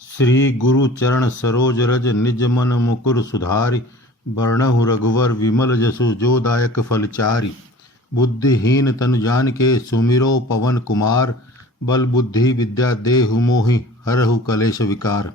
श्री गुरु चरण सरोज रज निज मन मुकुर सुधारि। बरनहु रघुवर विमल जसु जो दायक फलचारि। बुद्धिहीन तनु जानिके सुमिरो पवन कुमार। बल बुद्धि विद्या देहु मोहि हरहु कलेश विकार।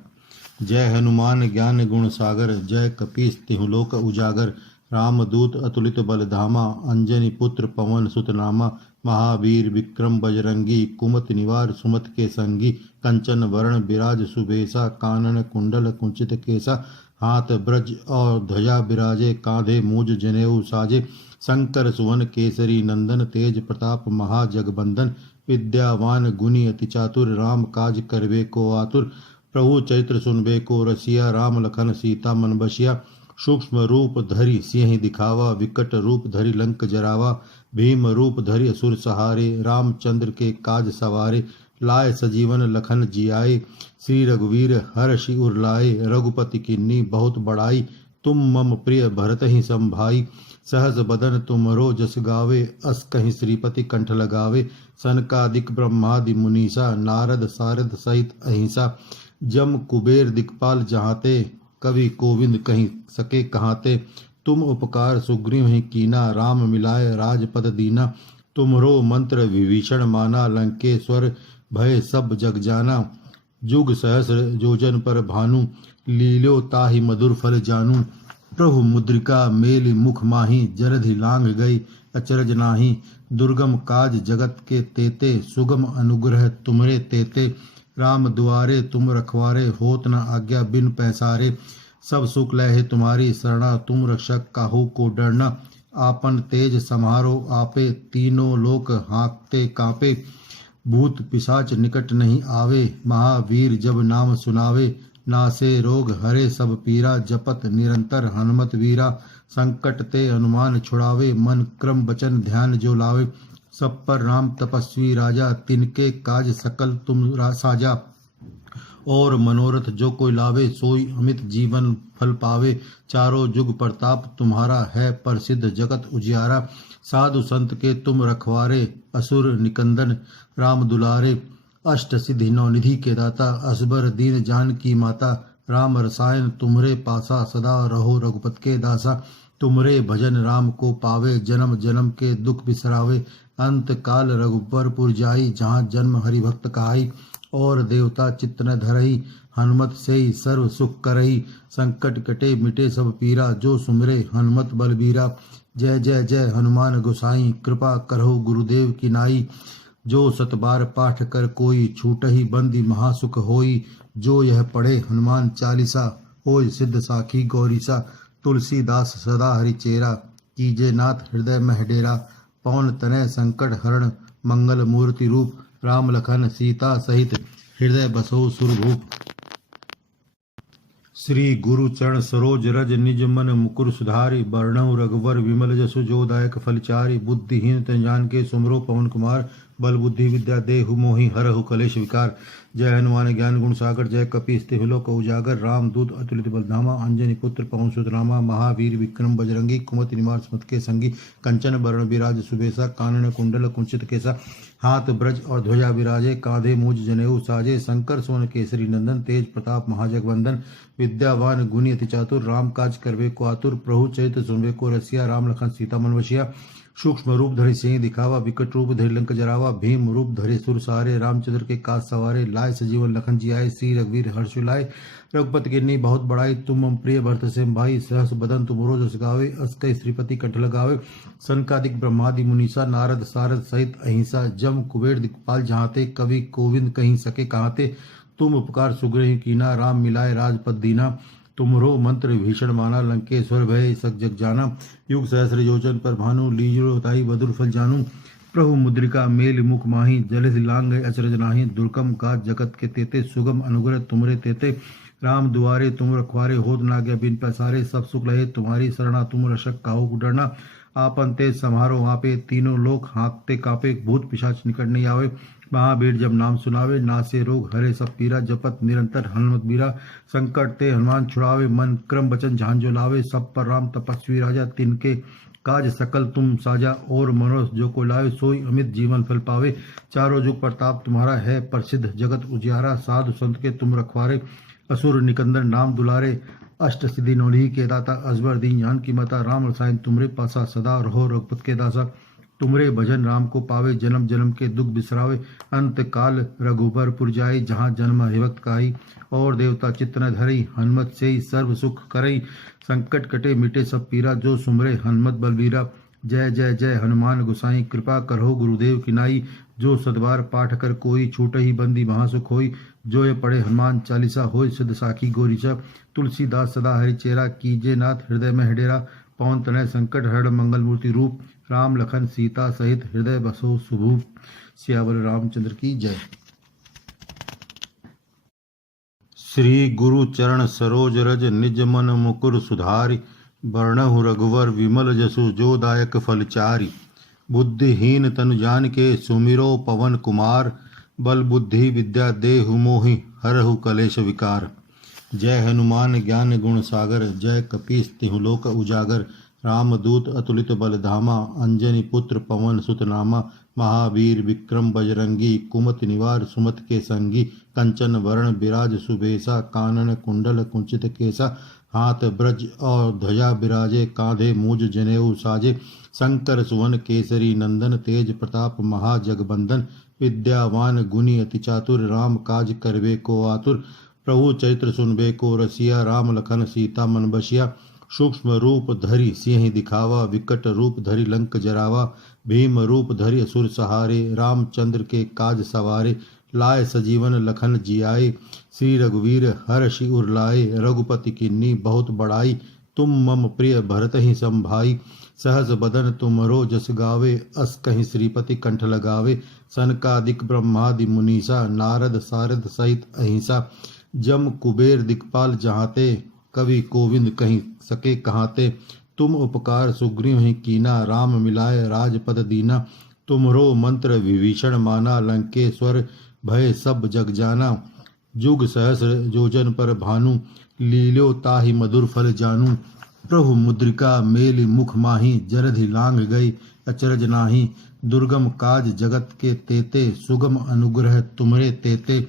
जय हनुमान ज्ञान गुण सागर। जय कपीस तिहु लोक उजागर। रामदूत अतुलित बल धामा। अंजनी पुत्र पवन सुत नामा। महावीर विक्रम बजरंगी। कुमति निवार सुमत के संगी। कंचन वरण विराज सुबेसा। कानन कुंडल कुंचित केसा। हाथ ब्रज और ध्वजा विराजे। कांधे मूज जनेऊ साजे। शंकर सुवन केसरी नंदन। तेज प्रताप महाजगबंदन। विद्यावान गुणी अति चातुर। राम काज करवे को आतुर। प्रभु चरित्र सुनबे को रसिया। राम लखन सीता मन बसिया। सूक्ष्म रूप धरि सिंह दिखावा। विकट रूप धरि लंक जरावा। भीम रूप धरि असुर सहारे। रामचंद्र के काज सवारे। लाए सजीवन लखन जियाए। श्री रघुवीर हर्षि उर लाए। रघुपति किन्नी बहुत बड़ाई। तुम मम प्रिय भरत ही संभाई। सहस बदन तुमरो जस गावे। अस कहीं श्रीपति कंठ लगावे। सनकादिक ब्रह्मादि मुनीसा। नारद सारद सहित अहिंसा। जम कुबेर दिक्पाल जहाते। कवि कोविंद कहीं सके कहाते। तुम उपकार सुग्रीव ही कीना। राम मिलाए राजपद दीना। तुमरो मंत्र विभीषण माना। लंकेश्वर भय सब जग जाना। जुग सहस्र जोजन पर भानु। लील्यो ताहि मधुर फल जानू। प्रभु मुद्रिका मेलि मुख माही। जरधि लांघ गई अचरज नाही। दुर्गम काज जगत के तेते। सुगम अनुग्रह तुमरे तेते। राम दुआरे तुम रखवारे। होत न आज्ञा बिन पैसारे। सब सुख लहे तुम्हारी शरणा। तुम रक्षक काहू को डरना। आपन तेज समारो आपे। तीनों लोक हाँकते कांपे। भूत पिशाच निकट नहीं आवे। महावीर जब नाम सुनावे। नासे रोग हरे सब पीरा। जपत निरंतर हनुमत वीरा। संकट ते हनुमान छुड़ावे। मन क्रम वचन ध्यान जो लावे। सब पर राम तपस्वी राजा। तिनके काज सकल तुम साजा। और मनोरथ जो कोई लावे। सोई अमित जीवन फल पावे। चारों जुग प्रताप तुम्हारा है। प्रसिद्ध जगत उजियारा। साधु संत के तुम रखवारे। असुर निकंदन राम दुलारे। अष्ट सिद्धि नौ निधि के दाता। असबर दीन जानकी माता। राम रसायन तुम्हरे पासा। सदा रहो रघुपत के दासा। तुमरे भजन राम को पावे। जन्म जन्म के दुख बिसरावे। अंत काल रघुबरपुर जाई। जहाँ जन्म हरि भक्त कहाई। और देवता चित्त न धरई। हनुमत से ही सर्व सुख करई। संकट कटे मिटे सब पीरा। जो सुमिरे हनुमत बलबीरा। जय जय जय हनुमान गोसाई। कृपा करहु गुरुदेव की नाई। जो सतबार पाठ कर कोई। छूटहि बंदी महासुख होई। जो यह पढ़े हनुमान चालीसा। होय सिद्ध साखी गौरीसा। तुलसीदास सदा हरिचेरा। कीजे नाथ हृदय मह डेरा। पवन तनय संकट हरण। मंगल मूर्ति रूप। राम लखन सीता सहित हृदय बसो सुरभूप। श्री गुरु चरण सरोज रज निज मन मुकुर सुधारि। बरनहु रघुवर विमल जसु जो दायक फलचारि। बुद्धिहीन तनु जानिके सुमिरो पवन कुमार। बल बुद्धि विद्या देहु मोहि हरहु कलेश विकार। जय हनुमान ज्ञान गुण सागर। जय कपीस तिहु लोक उजागर। रामदूत अतुलित बल धामा। अंजनी पुत्र पवन सुत नामा। महावीर विक्रम बजरंगी। कुमति निवार सुमत के संगी। कंचन वरण विराज सुबेसा। कानन कुंडल कुंचित केसा। हाथ ब्रज और ध्वजा विराजे। कांधे मूज जनेऊ साजे। शंकर सुवन केसरी नंदन। तेज प्रताप महाजगवंदन। विद्यावान गुणी अति चातुर। राम काज करवे को आतुर। प्रभु चरित्र सुनबे को रसिया। राम लखन सीता मन बसिया। सूक्ष्म रूप धरि सिंह दिखावा। विकट रूप धरि लंक जरावा। भीम रूप धरि सुर सहारे। रामचंद्र के काज सवारे। लाए सजीवन लखन जियाए। श्री रघुवीर हर्ष लाए। रघुपति किन्नी बहुत बड़ाई। तुम मम प्रिय भरत सिम भाई। सहस बदन तुमरो जस गावे। अस कहि श्रीपति कंठ लगावे। सनकादिक ब्रह्मादि मुनीसा। नारद सारद सहित अहिंसा। जम कुबेर दिक्पाल जहाते। कवि कोविंद कहीं सके कहाते। तुम उपकार सुग्रीव कीना। राम मिलाए राजपद दीना। तुमरो मंत्र भीषण माना। लंकेश्वर भय सब जग जाना। युग सहस्र योजन पर भानु। लीजो ताई मधुर फल जानू। प्रभु मुद्रिका मेल मुख माही। जलधि लांघ गए अचरज नाही। दुर्गम काज जगत के तेते। सुगम अनुग्रह तुमरे तेते। राम दुआरे तुम रखवारे। होत न आज्ञा बिन पैसारे। सब सुख लहे तुम्हारी शरणा। तुम रक्षक काहू को डरना। आपन तेज समारो आपे। तीनों लोक हाँकते कापे। भूत पिशाच निकट नहीं आवे। महावीर जब नाम सुनावे। नासे रोग हरे सब पीरा। जपत निरंतर हनुमत बीरा। संकट ते हनुमान छुड़ावे। मन क्रम वचन झांझो लावे। सब पर राम तपस्वी राजा। तिनके काज सकल तुम साजा और मनोरथ जो को लावे सोई अमित जीवन फल पावे। चारों जुग प्रताप तुम्हारा है प्रसिद्ध जगत उजियारा। साधु संत के तुम रखवारे असुर निकंदन नाम दुलारे। अष्ट सिद्धि नौनिधि के दाता अजबर दीन जान की माता। राम रसायन तुमरे पासा सदा रहो रघुपत के दासा। तुमरे भजन राम को पावे जन्म जन्म के दुख बिसरावे। अंत काल रघुबरपुर जाई जहाँ जन्म हरिभक्त काई। और देवता चित्त न धरई हनुमत से ही सर्व सुख करई। संकट कटे मिटे सब पीरा जो सुमरे हनुमत बलबीरा। जय जय जय हनुमान गोसाई कृपा करहो गुरुदेव की नाई। जो सदबार पाठ कर कोई छूट ही बंदी महासुख होई। जो ये पढ़े हनुमान चालीसा होय सिद्ध साखी गौरीचा। तुलसीदास सदा हरि चेरा कीजे नाथ हृदय में हेडेरा। पवन तनय संकट हरण मंगल मूर्ति रूप। राम लखन सीता सहित हृदय बसो सुभूप। सियावर रामचंद्र की जय। श्री गुरु चरण सरोज रज निज मन मुकुर सुधारि। वर्णहु रघुवर विमल जसु जो दायक फल चारि। बुद्धिहीन तनु जान के सुमिरो पवन कुमार। बल बुद्धि विद्या देहु मोहि हरहु कलेश विकार। जय हनुमान ज्ञान गुण सागर जय कपीस तिहु लोक उजागर। रामदूत अतुलित बल धामा अंजनी पुत्र पवन सुत नामा। महावीर विक्रम बजरंगी कुमति निवार सुमत के संगी। कंचन वरण विराज सुबेसा कानन कुंडल कुंचित केसा। हाथ ब्रज और ध्वजा विराजे कांधे मूज जनेऊ साजे। शंकर सुवन केसरी नंदन तेज प्रताप महाजगबंदन। विद्यावान गुणी अति चातुर राम काज करवे को आतुर। प्रभु चरित्र सुनबे को रसिया राम लखन सीता मन बसिया। सूक्ष्म रूप धरि सिंह दिखावा विकट रूप धरि लंक जरावा। भीम रूप धरि असुर सहारे रामचंद्र के काज सवारे। लाए सजीवन लखन जियाए श्री रघुवीर हर्षि उर लाए। रघुपति किन्नी बहुत बड़ाई तुम मम प्रिय भरत ही संभाई। सहस बदन तुमरो जस गावे अस कहीं श्रीपति कंठ लगावे। सनकादिक ब्रह्मादि मुनीसा नारद सारद सहित अहिंसा। जम कुबेर दिक्पाल जहाँते कवि कोविंद कहीं सके कहाते। तुम उपकार सुग्रीव ही कीना राम मिलाए राजपद दीना। तुमरो मंत्र विभीषण माना लंकेश्वर भय सब जग जाना। जुग सहस्र जोजन पर भानु लीलो ताहि मधुर फल जानू। प्रभु मुद्रिका मेलि मुख माही जरधि लांग गई अचरज नाही। दुर्गम काज जगत के तेते सुगम अनुग्रह तुमरे तेते।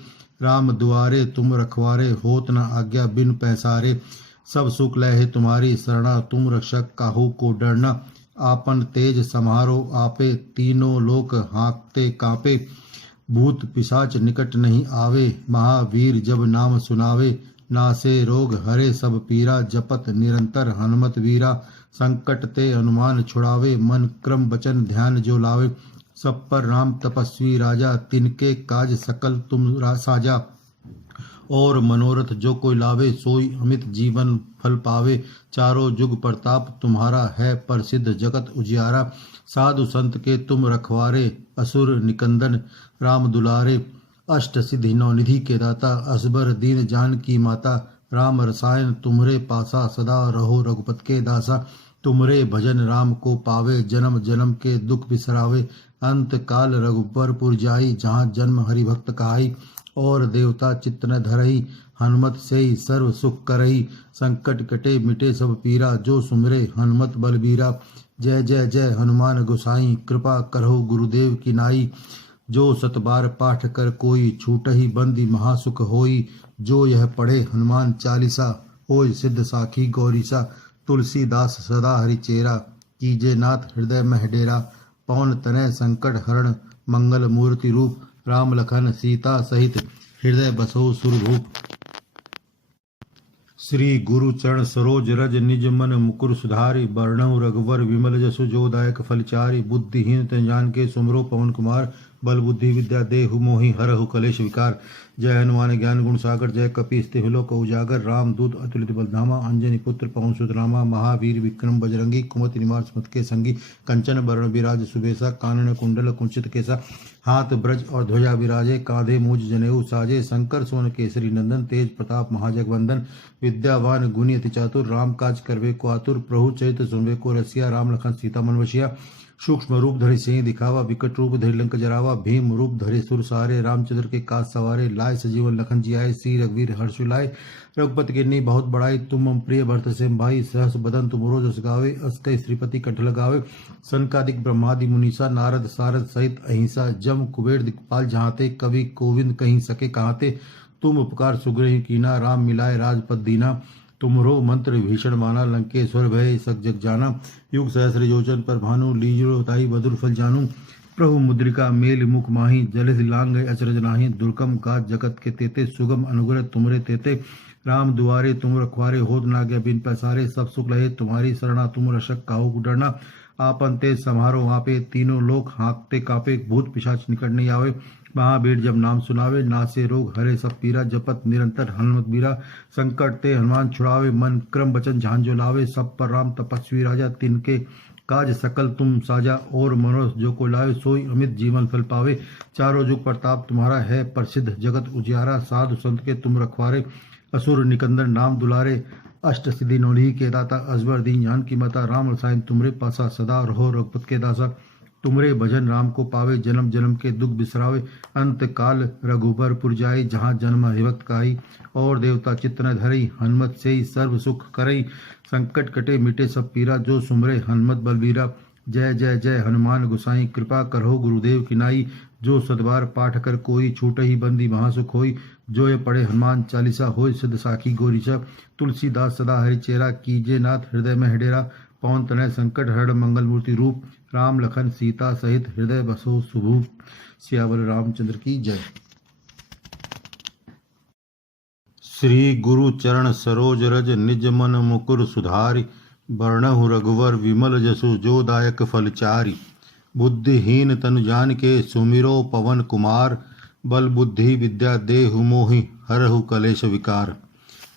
राम दुआरे तुम रखवारे होत न आज्ञा बिन पैसारे। सब सुख लहे तुम्हारी शरणा तुम रक्षक काहू को डरना। आपन तेज समारो आपे तीनों लोक हाँकते कांपे। भूत पिशाच निकट नहीं आवे महावीर जब नाम सुनावे। नासे रोग हरे सब पीरा जपत निरंतर हनुमत वीरा। संकट ते हनुमान छुड़ावे मन क्रम वचन ध्यान जो लावे। सब पर राम तपस्वी राजा तिनके काज सकल तुम साजा। और मनोरथ जो कोई लावे सोई अमित जीवन फल पावे। चारों जुग प्रताप तुम्हारा है प्रसिद्ध जगत उजियारा। साधु संत के तुम रखवारे असुर निकंदन राम दुलारे। अष्ट सिद्धि नौनिधि के दाता असबर दीन जान की माता। राम रसायन तुम्हरे पासा सदा रहो रघुपत के दासा। तुमरे भजन राम को पावे जन्म जन्म के दुख बिसरावे। अंत काल रघुबरपुर जाई जहाँ जन्म हरि भक्त कहाई। और देवता चित्त न धरई हनुमत से ही सर्व सुख करई। संकट कटे मिटे सब पीरा जो सुमरे हनुमत बलबीरा। जय जय जय हनुमान गोसाई कृपा करहो गुरुदेव की नाई। जो सतबार पाठ कर कोई छूट ही बंदी महासुख होई। जो यह पढ़े हनुमान चालीसा होय सिद्ध साखी गौरीसा। तुलसीदास सदा हरि चेरा कीजे नाथ हृदय में डेरा। पवन तनय संकट हरण मंगल मूर्ति रूप। राम लखन सीता सहित हृदय बसो सुरभूप। श्री गुरु चरण सरोज रज निज मन मुकुर सुधारि। वर्णहु रघुवर विमल जसु जो दायक फलचारि। बुद्धिहीन तन जान के सुमरो पवन कुमार। बल बुद्धि विद्या देहु मोहि हरहु कलेश विकार। जय हनुमान ज्ञान गुण सागर जय कपीस तिहु लोक उजागर। राम दूत अतुलित बलधामा अंजनी पुत्र पवन सुत नामा। महावीर विक्रम बजरंगी कुमति निवार सुमत के संगी। कंचन वरण विराज सुबेसा कानन कुंडल कुंचित केसा। हाथ ब्रज और ध्वजा विराजे कांधे मूज जनेऊ साजे। शंकर सोन केसरी नंदन तेज प्रताप महाजगवंदन। विद्यावान गुणी अति चातुर राम काज करवे को आतुर। प्रभु चरित्र सुनवे को रसिया राम लखन सीता मन वसिया। सूक्ष्म रूप धरि सिंह दिखावा, विकट रूप धरि लंक जरावा, भीम रूप धरे सुर सारे, रामचंद्र के काज सवारे, लाए सजीवन लखन जियाए, श्री रघुवीर हर्ष लाए। रघुपति कीन्ही बहुत बड़ाई, तुम मम प्रिय भरत सिम भाई, सहस बदन तुमरो जस गावे, अस कहि श्रीपति कंठ लगावे। सनकादिक ब्रह्मादि मुनीसा, नारद सारद सहित अहिंसा, जम कुबेर दिक्पाल जहाते, कवि कोविंद कहीं सके कहाते। तुम उपकार सुग्रीव कीना, राम मिलाए राजपद दीना। तुमरो मंत्र भीषण माना, लंकेश्वर भय सब जग जाना। युग सहस्र योजन पर भानु, लीजो ताई बदुर फल जानू। प्रभु मुद्रिका मेल मुख माही, जलधि लांग गए अचरज नाही। दुर्गम काज जगत के तेते, सुगम अनुग्रह तुमरे तेते। राम दुआरे तुम रखवारे, होत न आज्ञा बिन पैसारे। सब सुख लहे तुम्हारी शरणा, तुम रक्षक काहू को डरना। आपन तेज समारो आपे, तीनों लोक हाँकते कापे। भूत पिशाच निकट नहीं आवे, महावीर जब नाम सुनावे। नासे रोग हरे सब पीरा, जपत निरंतर हनुमत बीरा। संकट ते हनुमान छुड़ावे, मन क्रम वचन झांझो लावे। सब पर राम तपस्वी राजा, तिनके काज सकल तुम साजा। और मनोरथ जो को लावे, सोई अमित जीवन फल पावे। चारों जुग प्रताप तुम्हारा है, प्रसिद्ध जगत उजियारा। साधु संत के तुम रखवारे, असुर निकंदन नाम दुलारे। अष्ट सिद्धि नौनिधि के दाता, अजबर दीन ज्ञान की माता। राम रसायन तुमरे पासा, सदा रहो रघुपत के दासा। तुमरे भजन राम को पावे, जन्म जन्म के दुख बिसरावे। अंत काल रघुबर पुर जाई, जहाँ जन्म हिभक्त काई। और देवता चित्त न धरई, हनुमत से ही सर्व सुख करई। संकट कटे मिटे सब पीरा, जो सुमरे हनुमत बलबीरा। जय जय जय हनुमान गोसाई, कृपा करहो गुरुदेव की नाई। जो सदबार पाठ कर कोई, छूट ही बंदी महासुख होई। जो ये पढ़े हनुमान चालीसा, होय सिद्ध साखी गौरीशा। तुलसीदास सदा हरि चेरा, कीजे नाथ हृदय में हेडेरा। पवन तनय संकट हरण, मंगल मूर्ति रूप। राम लखन सीता सहित हृदय बसो सुभूप। सियावर रामचंद्र की जय। श्री गुरु चरण सरोज रज, निज मन मुकुर सुधारि। बरनहु रघुवर विमल जसु, जो दायक फल चारि। बुद्धिहीन तनु जानिके, सुमिरो पवन कुमार। बल बुद्धि विद्या देहु मोहि, हरहु कलेश विकार।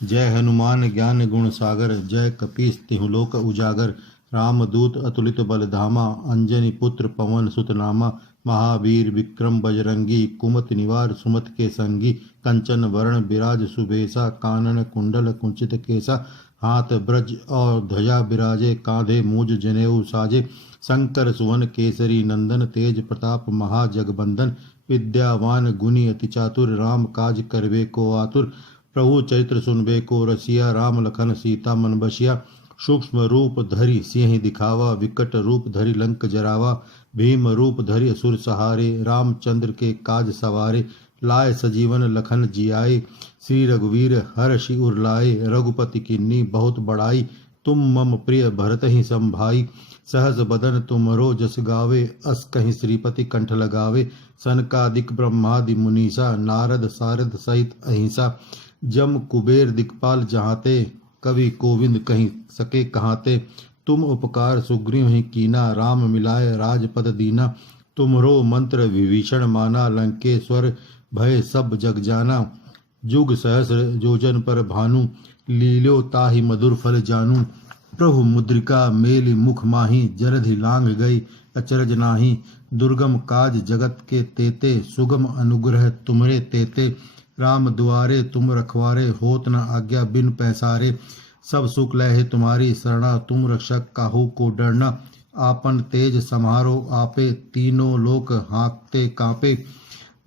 जय हनुमान ज्ञान गुण सागर, जय कपीस तिहु लोक उजागर। रामदूत अतुलित बल धामा, अंजनी पुत्र पवन सुत नामा। महावीर विक्रम बजरंगी, कुमति निवार सुमति के संगी। कंचन वरण विराज सुबेसा, कानन कुंडल कुंचित केसा। हाथ ब्रज और ध्वजा बिराजे, कांधे मूज जनेऊ साजे। शंकर सुवन केसरी नंदन, तेज प्रताप महाजगबंदन। विद्यावान गुणी अति चातुर, राम काज करबे को आतुर। प्रभु चरित्र सुनबे को रसिया, राम लखन सीता मन बसिया। सूक्ष्म रूप धरि सिंह दिखावा, विकट रूप धरि लंक जरावा। भीम रूप धरि असुर सहारे, रामचंद्र के काज सवारे। लाए सजीवन लखन जियाए, श्री रघुवीर हर्षि उर लाए। रघुपति कीन्ही बहुत बड़ाई, तुम मम प्रिय भरत ही सम भाई। सहज बदन तुमरो जस गावे, अस कहीं श्रीपति कंठ लगावे। सनकादिक ब्रह्मादि मुनीसा, नारद सारद सहित अहिंसा। जम कुबेर दिक्पाल जहाते, कवि कोविंद कहीं सके कहाते। तुम उपकार सुग्रीव ही कीना, राम मिलाए राजपद दीना। तुमरो मंत्र विभीषण माना, लंकेश्वर भय सब जग जाना। जुग सहस्र योजन पर भानु, लील्यो ताहि मधुर फल जानू। प्रभु मुद्रिका मेलि मुख माही, जलधि लांघ गई अचरज नाही। दुर्गम काज जगत के तेते, सुगम अनुग्रह तुमरे तेते। राम दुआरे तुम रखवारे, होत न आज्ञा बिन पैसारे। सब सुख लहे तुम्हारी शरणा, तुम रक्षक काहू को डरना। आपन तेज समारो आपे, तीनों लोक हाँकते कांपे।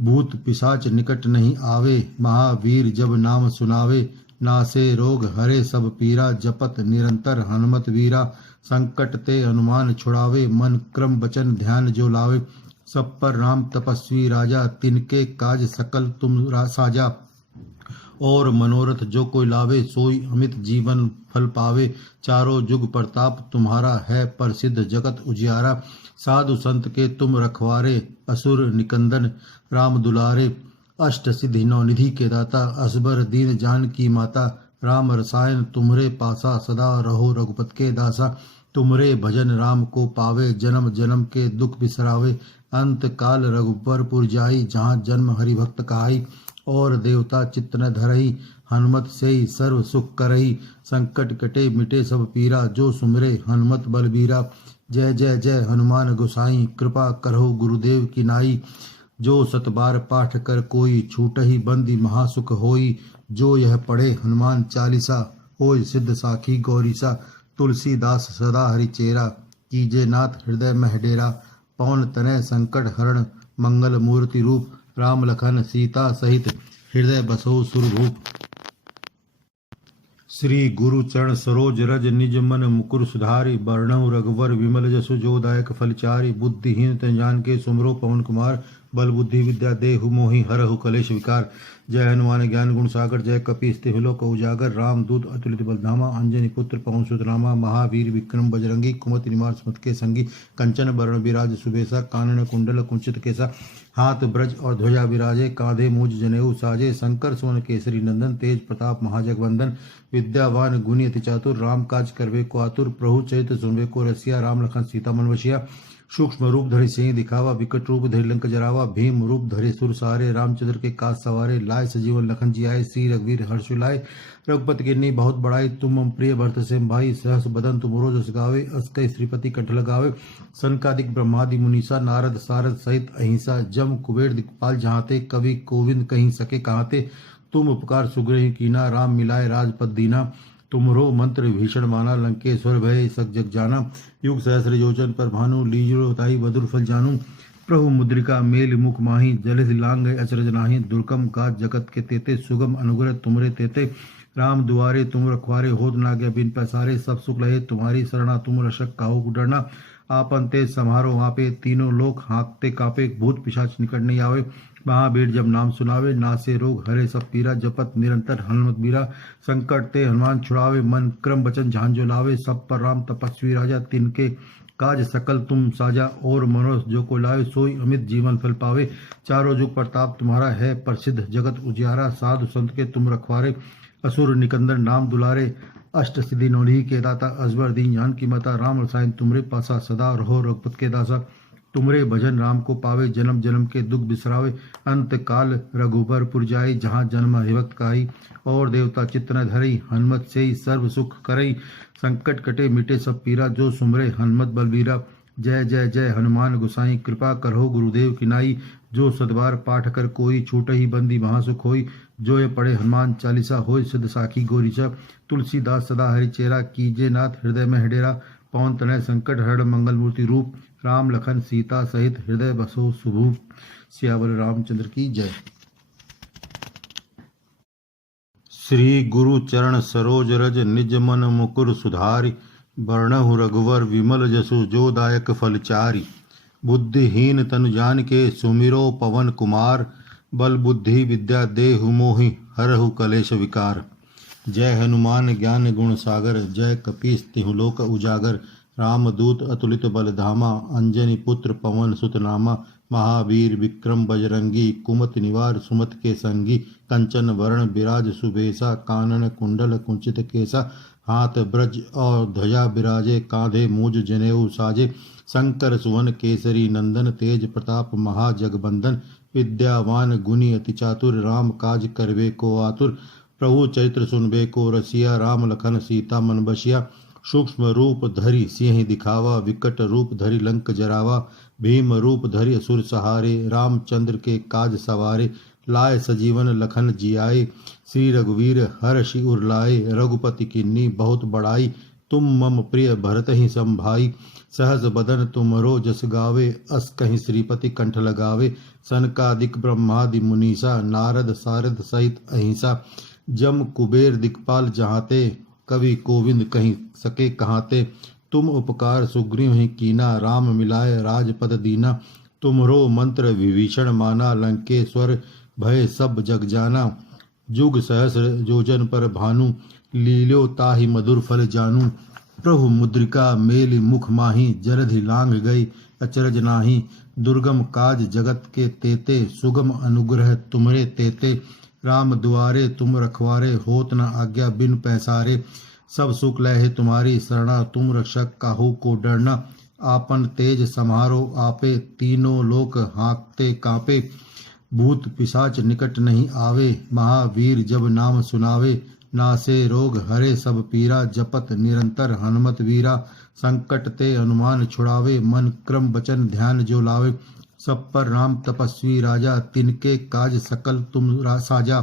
भूत पिशाच निकट नहीं आवे, महावीर जब नाम सुनावे। नासे रोग हरे सब पीरा, जपत निरंतर हनुमत वीरा। संकट ते हनुमान छुड़ावे, मन क्रम वचन ध्यान जो लावे। सब पर राम तपस्वी राजा, तिनके काज सकल तुम साजा। और मनोरथ जो कोई लावे, सोई अमित जीवन फल पावे। चारों जुग प्रताप तुम्हारा है, प्रसिद्ध जगत उजियारा। साधु संत के तुम रखवारे, असुर निकंदन राम दुलारे। अष्ट सिद्धि नौनिधि के दाता, असबर दीन जान की माता। राम रसायन तुम्हरे पासा, सदा रहो रघुपत के दासा। तुमरे भजन राम को पावे, जन्म जन्म के दुख बिसरावे। अंत काल रघुबर पुर जाई, जहाँ जन्म हरि भक्त कहाई। और देवता चित्त न धरई, हनुमत से ही सर्व सुख करई। संकट कटे मिटे सब पीरा, जो सुमरे हनुमत बलबीरा। जय जय जय हनुमान गोसाई, कृपा करहो गुरुदेव की नाई। जो सतबार पाठ कर कोई, छूट ही बंदी महासुख होई। जो यह पढ़े हनुमान चालीसा, होय सिद्ध साखी गौरीसा। तुलसीदास सदा हरि चेरा, कीजे नाथ हृदय में डेरा। पवन तनय संकट हरण मंगल मूर्ति रूप। राम लखन सीता सहित हृदय बसो सुरभूप। श्री गुरु चरण सरोज रज निज मन मुकुर सुधारी। बरनहु रघुवर विमल जसु जो दायक फलचारी। बुद्धिहीन तन जान के सुमरो पवन कुमार। बल बुद्धि विद्या देहु मोहि हरहु कलेश विकार। जय हनुमान ज्ञान गुण सागर जय कपीस तिहुँ लोक उजागर। राम दूत अतुलित बलधामा अंजनी पुत्र पवन सुत नामा। महावीर विक्रम बजरंगी कुमति निवार सुमति के संगी। कंचन बरण विराज सुबेसा कानन कुंडल कुंचित केसा। हाथ ब्रज और ध्वजा विराजे कांधे मूज जनेऊ साजे। शंकर सुवन केसरी नंदन तेज प्रताप महाजगवंदन। विद्यावान गुणी अति चातुर राम काज करवे को आतुर। प्रभु चरित्र सुनवे को रसिया राम लखन सीता मन वसिया। सूक्ष्म रूप धरि सिंह दिखावा विकट रूप धरि लंक जरावा। भीम रूप धरे सुर सारे रामचंद्र के काज सवारे। लाए सजीवन लखन जियाए श्री रघुवीर हर्ष लाए। रघुपति गिन्नी बहुत बड़ाई तुम मम प्रिय भरत सिम भाई। सहस बदन तुम जस गावे अस कई श्रीपति कंठ लगावे। सनकादिक ब्रह्मादि मुनीसा नारद सारद सहित अहिंसा। जम कुबेर दिक्पाल जहाते कवि कोविंद कहीं सके कहाते। तुम उपकार सुग्रह कीना राम मिलाए राजपद दीना। तुमरो मंत्र भीषण माना लंकेश्वर भय सक जग जाना। युग सहस्र योजन पर भानु लीजो ताई बदुर फल जानू। प्रभु मुद्रिका मेल मुख माही जलधि लांग गए अचरज नाही। दुर्गम काज जगत के तेते सुगम अनुग्रह तुमरे तेते। राम दुआरे तुम रखवारे होत न आज्ञा बिन पैसारे। सब सुख लहे तुम्हारी शरणा तुम रक्षक काहू डरना। आपन तेज समारो आपे तीनों लोक हाँकते कापे। भूत पिशाच निकट नहीं आवे महावीर जब नाम सुनावे। नासे रोग हरे सब पीरा जपत निरंतर हनुमत बीरा। संकट ते हनुमान छुड़ावे मन क्रम वचन झांझो लावे। सब पर राम तपस्वी राजा तिनके काज सकल तुम साजा। और मनोरथ जो को लावे सोई अमित जीवन फल पावे। चारों जुग प्रताप तुम्हारा है प्रसिद्ध जगत उजियारा। साधु संत के तुम रखवारे असुर निकंदन नाम दुलारे। अष्ट सिद्धि नौलही के दाता अजबर दीन जान की माता। राम रसायन तुमरे पासा सदा रहो रघुपत के दासा। तुमरे भजन राम को पावे जन्म जन्म के दुख बिसरावे। अंत काल रघुबर पुर जाई जहाँ जन्म हिवक्त काई। और देवता चित्त न धरई हनुमत से ही सर्व सुख करई। संकट कटे मिटे सब पीरा जो सुमरे हनुमत बलवीरा। जय जय जय हनुमान गोसाई कृपा करहो गुरुदेव की नाई। जो सदबार पाठ कर कोई छूट ही बंदी महासुख होई। जो ये पढ़े हनुमान चालीसा होय सिद्ध साखी गोरीचा। तुलसीदास सदा हरि चेरा कीजे नाथ हृदय में हडेरा। पवन तनय संकट हरण मंगल मूर्ति रूप। राम लखन सीता सहित हृदय बसो सुभूप। सियावर रामचंद्र की जय। श्री गुरु चरण सरोज रज निज मन मुकुर सुधारि। बरनहु रघुवर विमल जसु जो दायक फलचारि। बुद्धिहीन तनु जान के सुमिरो पवन कुमार। बल बुद्धि विद्या देहु मोहि हरहु कलेश विकार। जय हनुमान ज्ञान गुण सागर जय कपीस तिहुँ लोक उजागर। रामदूत अतुलित बलधामा अंजनी पुत्र पवन सुत नामा। महावीर विक्रम बजरंगी कुमति निवार सुमत के संगी। कंचन वरण विराज सुबेसा कानन कुंडल कुंचित केसा। हाथ ब्रज और ध्वजा विराजे कांधे मूज जनेऊ साजे। शंकर सुवन केसरी नंदन तेज प्रताप महाजगबंदन। विद्यावान गुणी अति चातुर राम काज करवे को आतुर। प्रभु चरित्र सुनबे को रसिया राम लखन सीता मन बसिया। सूक्ष्म रूप धरि सिंह दिखावा विकट रूप धरि लंक जरावा। भीम रूप धरि असुर सहारे रामचंद्र के काज सवारे। लाए सजीवन लखन जियाए श्री रघुवीर हर्षि उर लाए। रघुपति किन्नी बहुत बड़ाई तुम मम प्रिय भरत ही संभाई। सहज बदन तुमरो जस गावे अस कहीं श्रीपति कंठ लगावे। सनकादिक ब्रह्मादि मुनीसा नारद सारद सहित अहिंसा। जम कुबेर दिक्पाल जहाते कवि कोविंद कहीं सके कहाते। तुम उपकार सुग्रीव ही कीना राम मिलाए राजपद दीना। तुमरो मंत्र विभीषण माना लंकेश्वर भय सब जग जाना। जुग सहस्र योजन पर भानु लील्यो ताहि मधुर फल जानू। प्रभु मुद्रिका मेलि मुख माही जलधि लांघ गई अचरज नाही। दुर्गम काज जगत के तेते सुगम अनुग्रह तुमरे तेते। राम दुआरे तुम रखवारे होत न आज्ञा बिन पैसारे। सब सुख लहे तुम्हारी शरणा तुम रक्षक काहू को डरना। आपन तेज समारो आपे तीनों लोक हाँकते कांपे। भूत पिशाच निकट नहीं आवे महावीर जब नाम सुनावे। नासे रोग हरे सब पीरा जपत निरंतर हनुमत वीरा। संकट ते हनुमान छुड़ावे मन क्रम वचन ध्यान जो लावे। सब पर राम तपस्वी राजा तिनके काज सकल तुम साजा।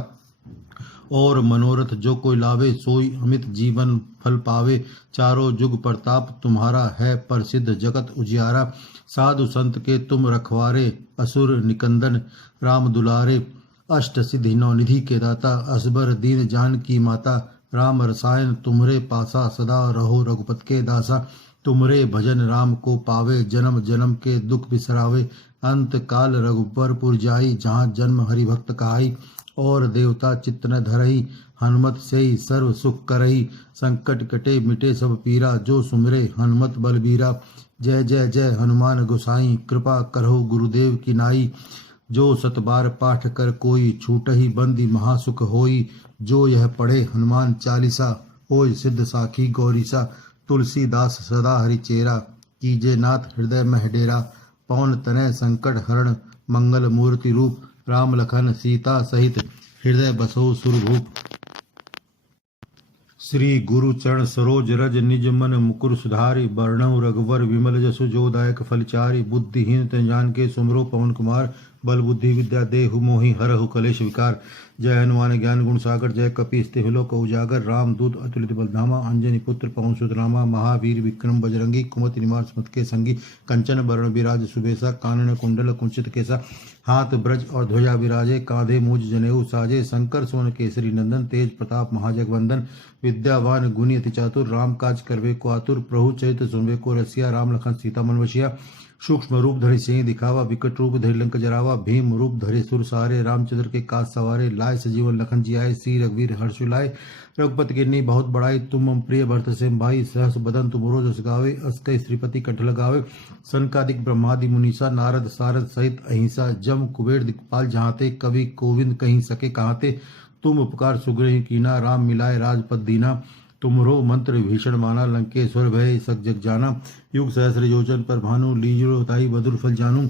और मनोरथ जो कोई लावे सोई अमित जीवन फल पावे। चारों जुग प्रताप तुम्हारा है प्रसिद्ध जगत उजियारा। साधु संत के तुम रखवारे असुर निकंदन राम दुलारे। अष्ट सिद्धि नवनिधि के दाता असबर दीन जान की माता। राम रसायन तुम्हरे पासा सदा रहो रघुपत के दासा। तुमरे भजन राम को पावे जन्म जन्म के दुख बिसरावे। अंत काल रघुबरपुर जाई जहाँ जन्म हरि भक्त कहाई। और देवता चित्त न धरई हनुमत से ही सर्व सुख करई। संकट कटे मिटे सब पीरा जो सुमिरे हनुमत बलबीरा। जय जय जय हनुमान गोसाई कृपा करहो गुरुदेव की नाई। जो सतबार पाठ कर कोई छूटहि बंदी महासुख होई। जो यह पढ़े हनुमान चालीसा होय सिद्ध साखी गौरीसा। तुलसीदास सदा हरिचेरा कीजे नाथ हृदय मह डेरा। पवन तनय संकट हरण मंगल मूर्ति रूप। राम लखन सीता सहित हृदय बसो सुरभूप। श्री गुरु चरण सरोज रज निज मन मुकुर सुधारि। बरनहुँ रघुवर विमल जसु जो दायक फलचारि। बुद्धिहीन तन जान के सुमरो पवन कुमार। बल बुद्धि विद्या देहु मोहि हरहु कलेश विकार। जय हनुमान ज्ञान गुण सागर जय कपीस तिहुँ लोक उजागर। राम दूत अतुलित बलधामा अंजनी पुत्र पवन सुत रामा। महावीर विक्रम बजरंगी कुमति निवार सुमति के संगी। कंचन बरण विराज सुबेसा कानन कुंडल कुंचित केसा। हाथ ब्रज और ध्वजा विराजे कांधे मूज जनेऊ साजे। शंकर सोन केसरी नंदन तेज प्रताप महाजगवंदन। विद्यावान गुणी अति चातुर राम काज करवे को आतुर। प्रभु चरित्र सुनवे को रसिया राम लखन सीता मन बसिया। सूक्ष्म रूप धरि सिंह दिखावा विकट रूप धरि लंक जरावा। भीम रूप धरि सुर सारे रामचंद्र के काज सवारे। लाए सजीवन लखन जियाए श्री रघुवीर हर्ष लाए। रघुपति गिन्नी बहुत बड़ाई तुम मम प्रिय भरत सिम भाई। सहस बदन तुम रोज गावे अस कई श्रीपति कंठ लगावे। सनकादिक ब्रह्मादि मुनीसा नारद सारद सहित अहिंसा। जम कुबेर दिक्पाल जहाँते कवि कोविंद कहीं सके कहाते। तुम उपकार सुग्रह कीना राम मिलाए राजपद दीना। तुमरो मंत्र भीषण माना लंकेश्वर भय सब जग जाना। युग सहस्र योजन पर भानु लीजो ताई बदुर फल जानू।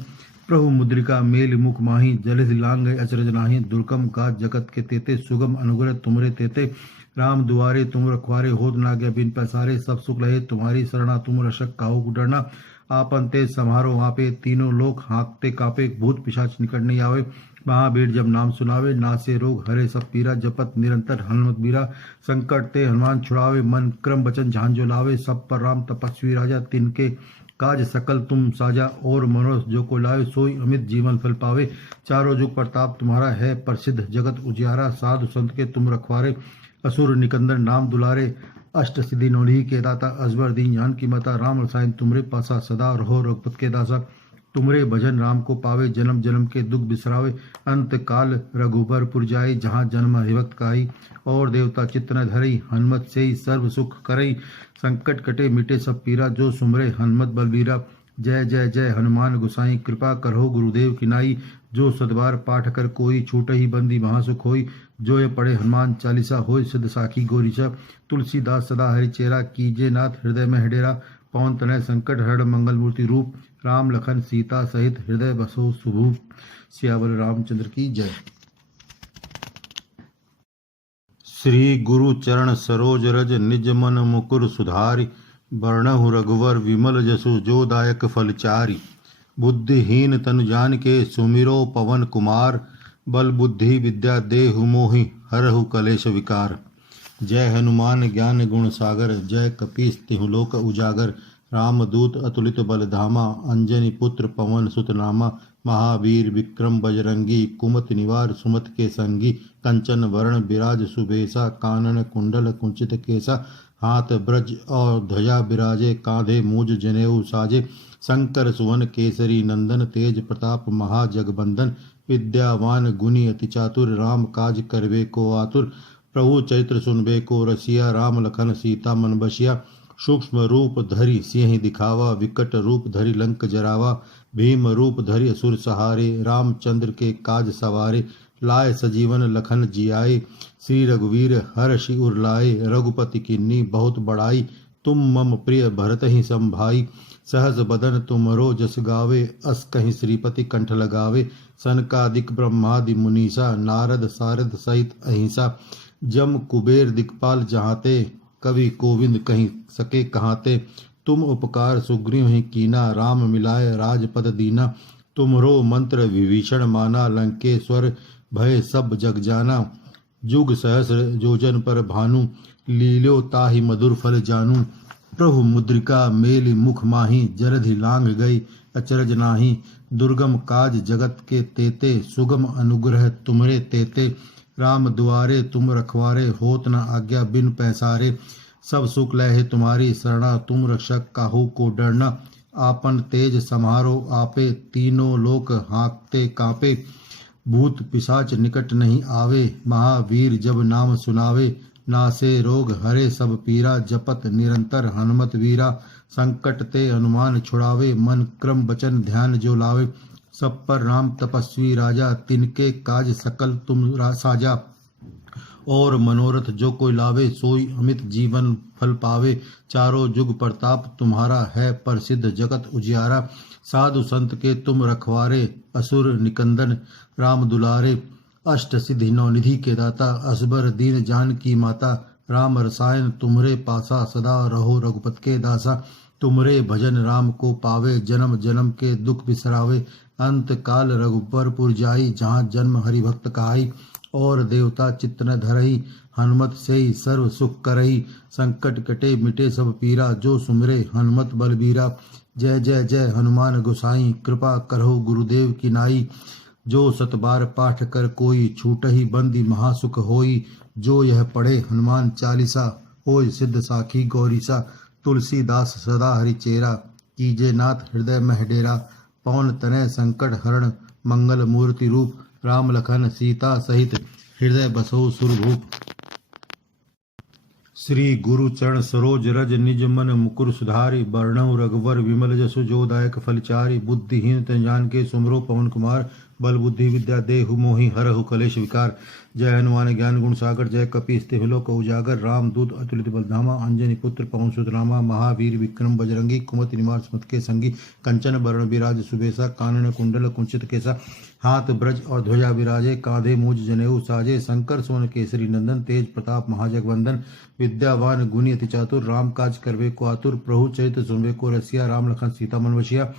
प्रभु मुद्रिका मेल मुख माही जलधि लांग अचरज नाही। दुर्गम काज जगत के तेते सुगम अनुग्रह तुमरे तेते। राम दुआरे तुम रखवारे होत ना गया बिन पैसारे। सब सुख लहे तुम्हारी शरणा तुम रक्षक काहू डरना। आपन तेज समारो आपे तीनों लोक हाँकते कापे। भूत पिशाच निकट नहीं आवे महावीर जब नाम सुनावे। नासे रोग हरे सब पीरा जपत निरंतर हनुमत बीरा। संकट ते हनुमान छुड़ावे मन क्रम वचन झांझो लावे। सब पर राम तपस्वी राजा तिनके काज सकल तुम साजा। और मनोरथ जो को लावे सोई अमित जीवन फल पावे। चारों जुग प्रताप तुम्हारा है प्रसिद्ध जगत उजियारा। साधु संत के तुम रखवारे असुर निकंदन नाम दुलारे। अष्ट सिद्धि नवनिधि के दाता असबर दीन जान की माता। राम रसायन तुमरे पासा सदा रहो रघुपत के दासा। तुमरे भजन राम को पावे जन्म जन्म के दुख बिसरावे। अंत काल रघुबरपुर जाए जहाँ जन्म हरिभक्त काई। और देवता चित्त न धरई हनुमत से ही सर्व सुख करई। संकट कटे मिटे सब पीरा जो सुमरे हनुमत बलबीरा। जय जय जय हनुमान गोसाई कृपा करहो गुरुदेव की नाई। जो सदबार पाठ कर कोई छूटहि बंदी महासुख होई। जो ये पढ़े हनुमान चालीसा होय सिद्ध साखी गौरीसा। तुलसीदास सदा हरिचेरा कीजे नाथ हृदय में डेरा। पवन तनय संकट हरण मंगल मूर्ति रूप। राम लखन सीता सहित हृदय बसो सुभूप। सियावर रामचंद्र की जय। श्री गुरु चरण सरोज रज निज मन मुकुर सुधारि। बरनहुँ रघुवर विमल जसु जो दायक फलचारि। बुद्धिहीन तनु जान के सुमिरो पवन कुमार। बल बुद्धि विद्या देहु मोहि हरहु कलेश विकार। जय हनुमान ज्ञान गुण सागर जय कपीस तिहुँ लोक उजागर। रामदूत अतुलित बलधामा अंजनी पुत्र पवन सुत नामा। महावीर विक्रम बजरंगी कुमति निवार सुमति के संगी। कंचन वरण विराज सुबेसा कानन कुंडल कुंचित केसा। हाथ ब्रज और ध्वजा विराजे कांधे मूज जनेऊ साजे। शंकर सुवन केसरी नंदन तेज प्रताप महाजगबंदन। विद्यावान गुणी अति चातुर राम काज करवे को आतुर। प्रभु चरित्र सुनबे को रसिया राम लखन सीता मन बसिया। सूक्ष्म रूप धरि सिंह दिखावा विकट रूप धरि लंक जरावा। भीम रूप धरि असुर सहारे रामचंद्र के काज सवारे। लाए सजीवन लखन जियाए श्री रघुवीर हर्षि उर लाए। रघुपति किन्नी बहुत बड़ाई तुम मम प्रिय भरत ही संभाई। सहज बदन तुमरो जस गावे अस कहीं श्रीपति कंठ लगावे। सनकादिक ब्रह्मादि मुनीसा नारद सारद सहित अहिंसा। जम कुबेर दिक्पाल जहाँते कवि कोविंद कहीं सके कहाते। तुम उपकार सुग्रीव ही कीना राम मिलाए राजपद दीना। तुमरो मंत्र विभीषण माना लंकेश्वर भय सब जग जाना। जुग सहस्र योजन पर भानु, लील्यो ताहि मधुर फल जानू। प्रभु मुद्रिका मेलि मुख माही, जलधि लांघ गई अचरज नाही। दुर्गम काज जगत के तेते, सुगम अनुग्रह तुम्हरे तेते। राम दुआरे तुम रखवारे, होत न आज्ञा बिन पैसारे। सब सुख लहे तुम्हारी शरणा, तुम रक्षक काहू को डरना। आपन तेज समारो आपे, तीनों लोक हाँकते कांपे। भूत पिशाच निकट नहीं आवे, महावीर जब नाम सुनावे। नासे रोग हरे सब पीरा, जपत निरंतर हनुमत वीरा। संकट ते हनुमान छुड़ावे, मन क्रम वचन ध्यान जो लावे। सब पर राम तपस्वी राजा, तिनके काज सकल तुम साजा। और मनोरथ जो कोई लावे, सोई अमित जीवन फल पावे। चारों जुग प्रताप तुम्हारा है, प्रसिद्ध जगत उजियारा। साधु संत के तुम रखवारे, असुर निकंदन राम दुलारे। अष्ट सिद्धि नवनिधि के दाता, असबर दीन जान की माता। राम रसायन तुम्हरे पासा, सदा रहो रघुपत के दासा। तुमरे भजन राम को पावे, जन्म जन्म के दुख बिसरावे। अंत काल रघुबरपुर जाई, जहाँ जन्म हरि भक्त कहाई। और देवता चित्त न धरई, हनुमत से ही सर्व सुख करई। संकट कटे मिटे सब पीरा, जो सुमरे हनुमत बलबीरा। जय जय जय हनुमान गोसाई, कृपा करहो गुरुदेव की नाई। जो सतबार पाठ कर कोई, छूटहि बंदी महासुख होई। जो यह पढ़े हनुमान चालीसा, होय सिद्ध साखी गौरीसा। तुलसीदास सदा हरिचेरा, कीजे नाथ हृदय मह डेरा। पवन तनय संकट हरण, मंगल मूर्ति रूप। राम लखन सीता सहित, हृदय बसो सुरभूप। श्री गुरु चरण सरोज रज, निज मन मुकुर सुधारि। बरनउँ रघुवर विमल जसु, जो दायक फलचारि। बुद्धिहीन तन जानिके सुमिरो पवन कुमार। बल बुद्धि विद्या देहु मोहि, हरहु कलेश विकार। जय हनुमान ज्ञान गुण सागर, जय कपीस तिहुँ लोक उजागर। राम दूत अतुलित बलधामा, अंजनी पुत्र पवन सुत नामा। महावीर विक्रम बजरंगी, कुमति निवार सुमत के संगी। कंचन बरण विराज सुबेसा, कानन कुंडल कुंचित केसा। हाथ ब्रज और ध्वजा विराजे, कांधे मूज जनेऊ साजे। शंकर सुवन केसरी नंदन, तेज प्रताप महाजगवंदन। विद्यावान गुणी अति चातुर, राम काज करवे को आतुर। प्रभु चरित्र सुनवे को रसिया, राम लखन सीता मन वसिया।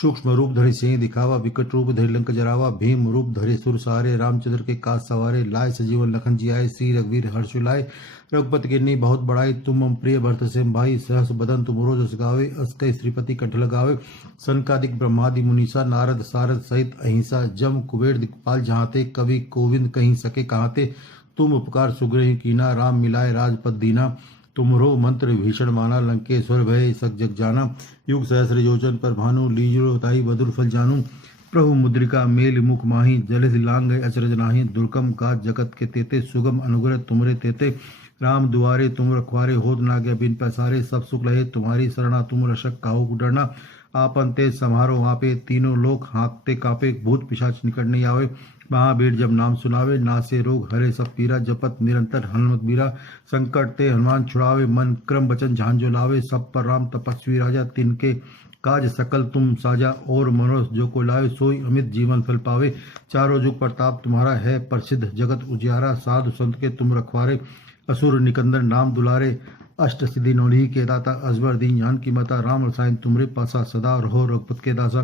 सूक्ष्म रूप धरि सिंह दिखावा, विकट रूप धरि लंक जरावा। भीम रूप धरि सुर सारे, रामचंद्र के काज सवारे। लाए सजीवन लखन जियाए, श्री रघुवीर हर्ष लाए। रघुपति गिन्नी बहुत बड़ाई, तुम मम प्रिय भरत सिम भाई। सहस बदन तुम रोज गावे, अस कई श्रीपति कंठ लगावे। सनकादिक ब्रह्मादि मुनीसा, नारद सारद सहित अहिंसा। जम कुबेर दिक्पाल जहाते, कवि कोविंद कहीं सके कहाते। तुम उपकार सुग्रह कीना, राम मिलाए राजपद दीना। तुमरो मंत्र भीषण माना, लंकेश्वर भय सब जग जाना। युग सहस्र योजन पर भानु, लीजो ताई मधुर फल जानू। प्रभु मुद्रिका मेल मुख माही, जलधि लांघ गए अचरज नाही। दुर्गम काज जगत के तेते, सुगम अनुग्रह तुमरे तेते। राम दुआरे तुम रखवारे, होत न आज्ञा बिन पैसारे। सब सुख लहे तुम्हारी शरणा, तुम रक्षक काहू को डरना। आपन तेज समारो आपे, तीनों लोक हाँकते कापे। भूत पिशाच निकट नहीं आवे, महावीर जब नाम सुनावे। नासे रोग हरे सब पीरा, जपत निरंतर हनुमत बीरा। संकट ते हनुमान छुड़ावे, मन क्रम वचन झांझो लावे। सब पर राम तपस्वी राजा, तिनके काज सकल तुम साजा। और मनोरथ जो को लावे, सोई अमित जीवन फल पावे। चारों जुग प्रताप तुम्हारा है, प्रसिद्ध जगत उजियारा। साधु संत के तुम रखवारे, असुर निकंदन नाम दुलारे। अष्ट सिद्धि नवनिधि के दाता, असबर दीन जान की माता। राम रसायन तुमरे पासा, सदा रहो रघुपत के दासा।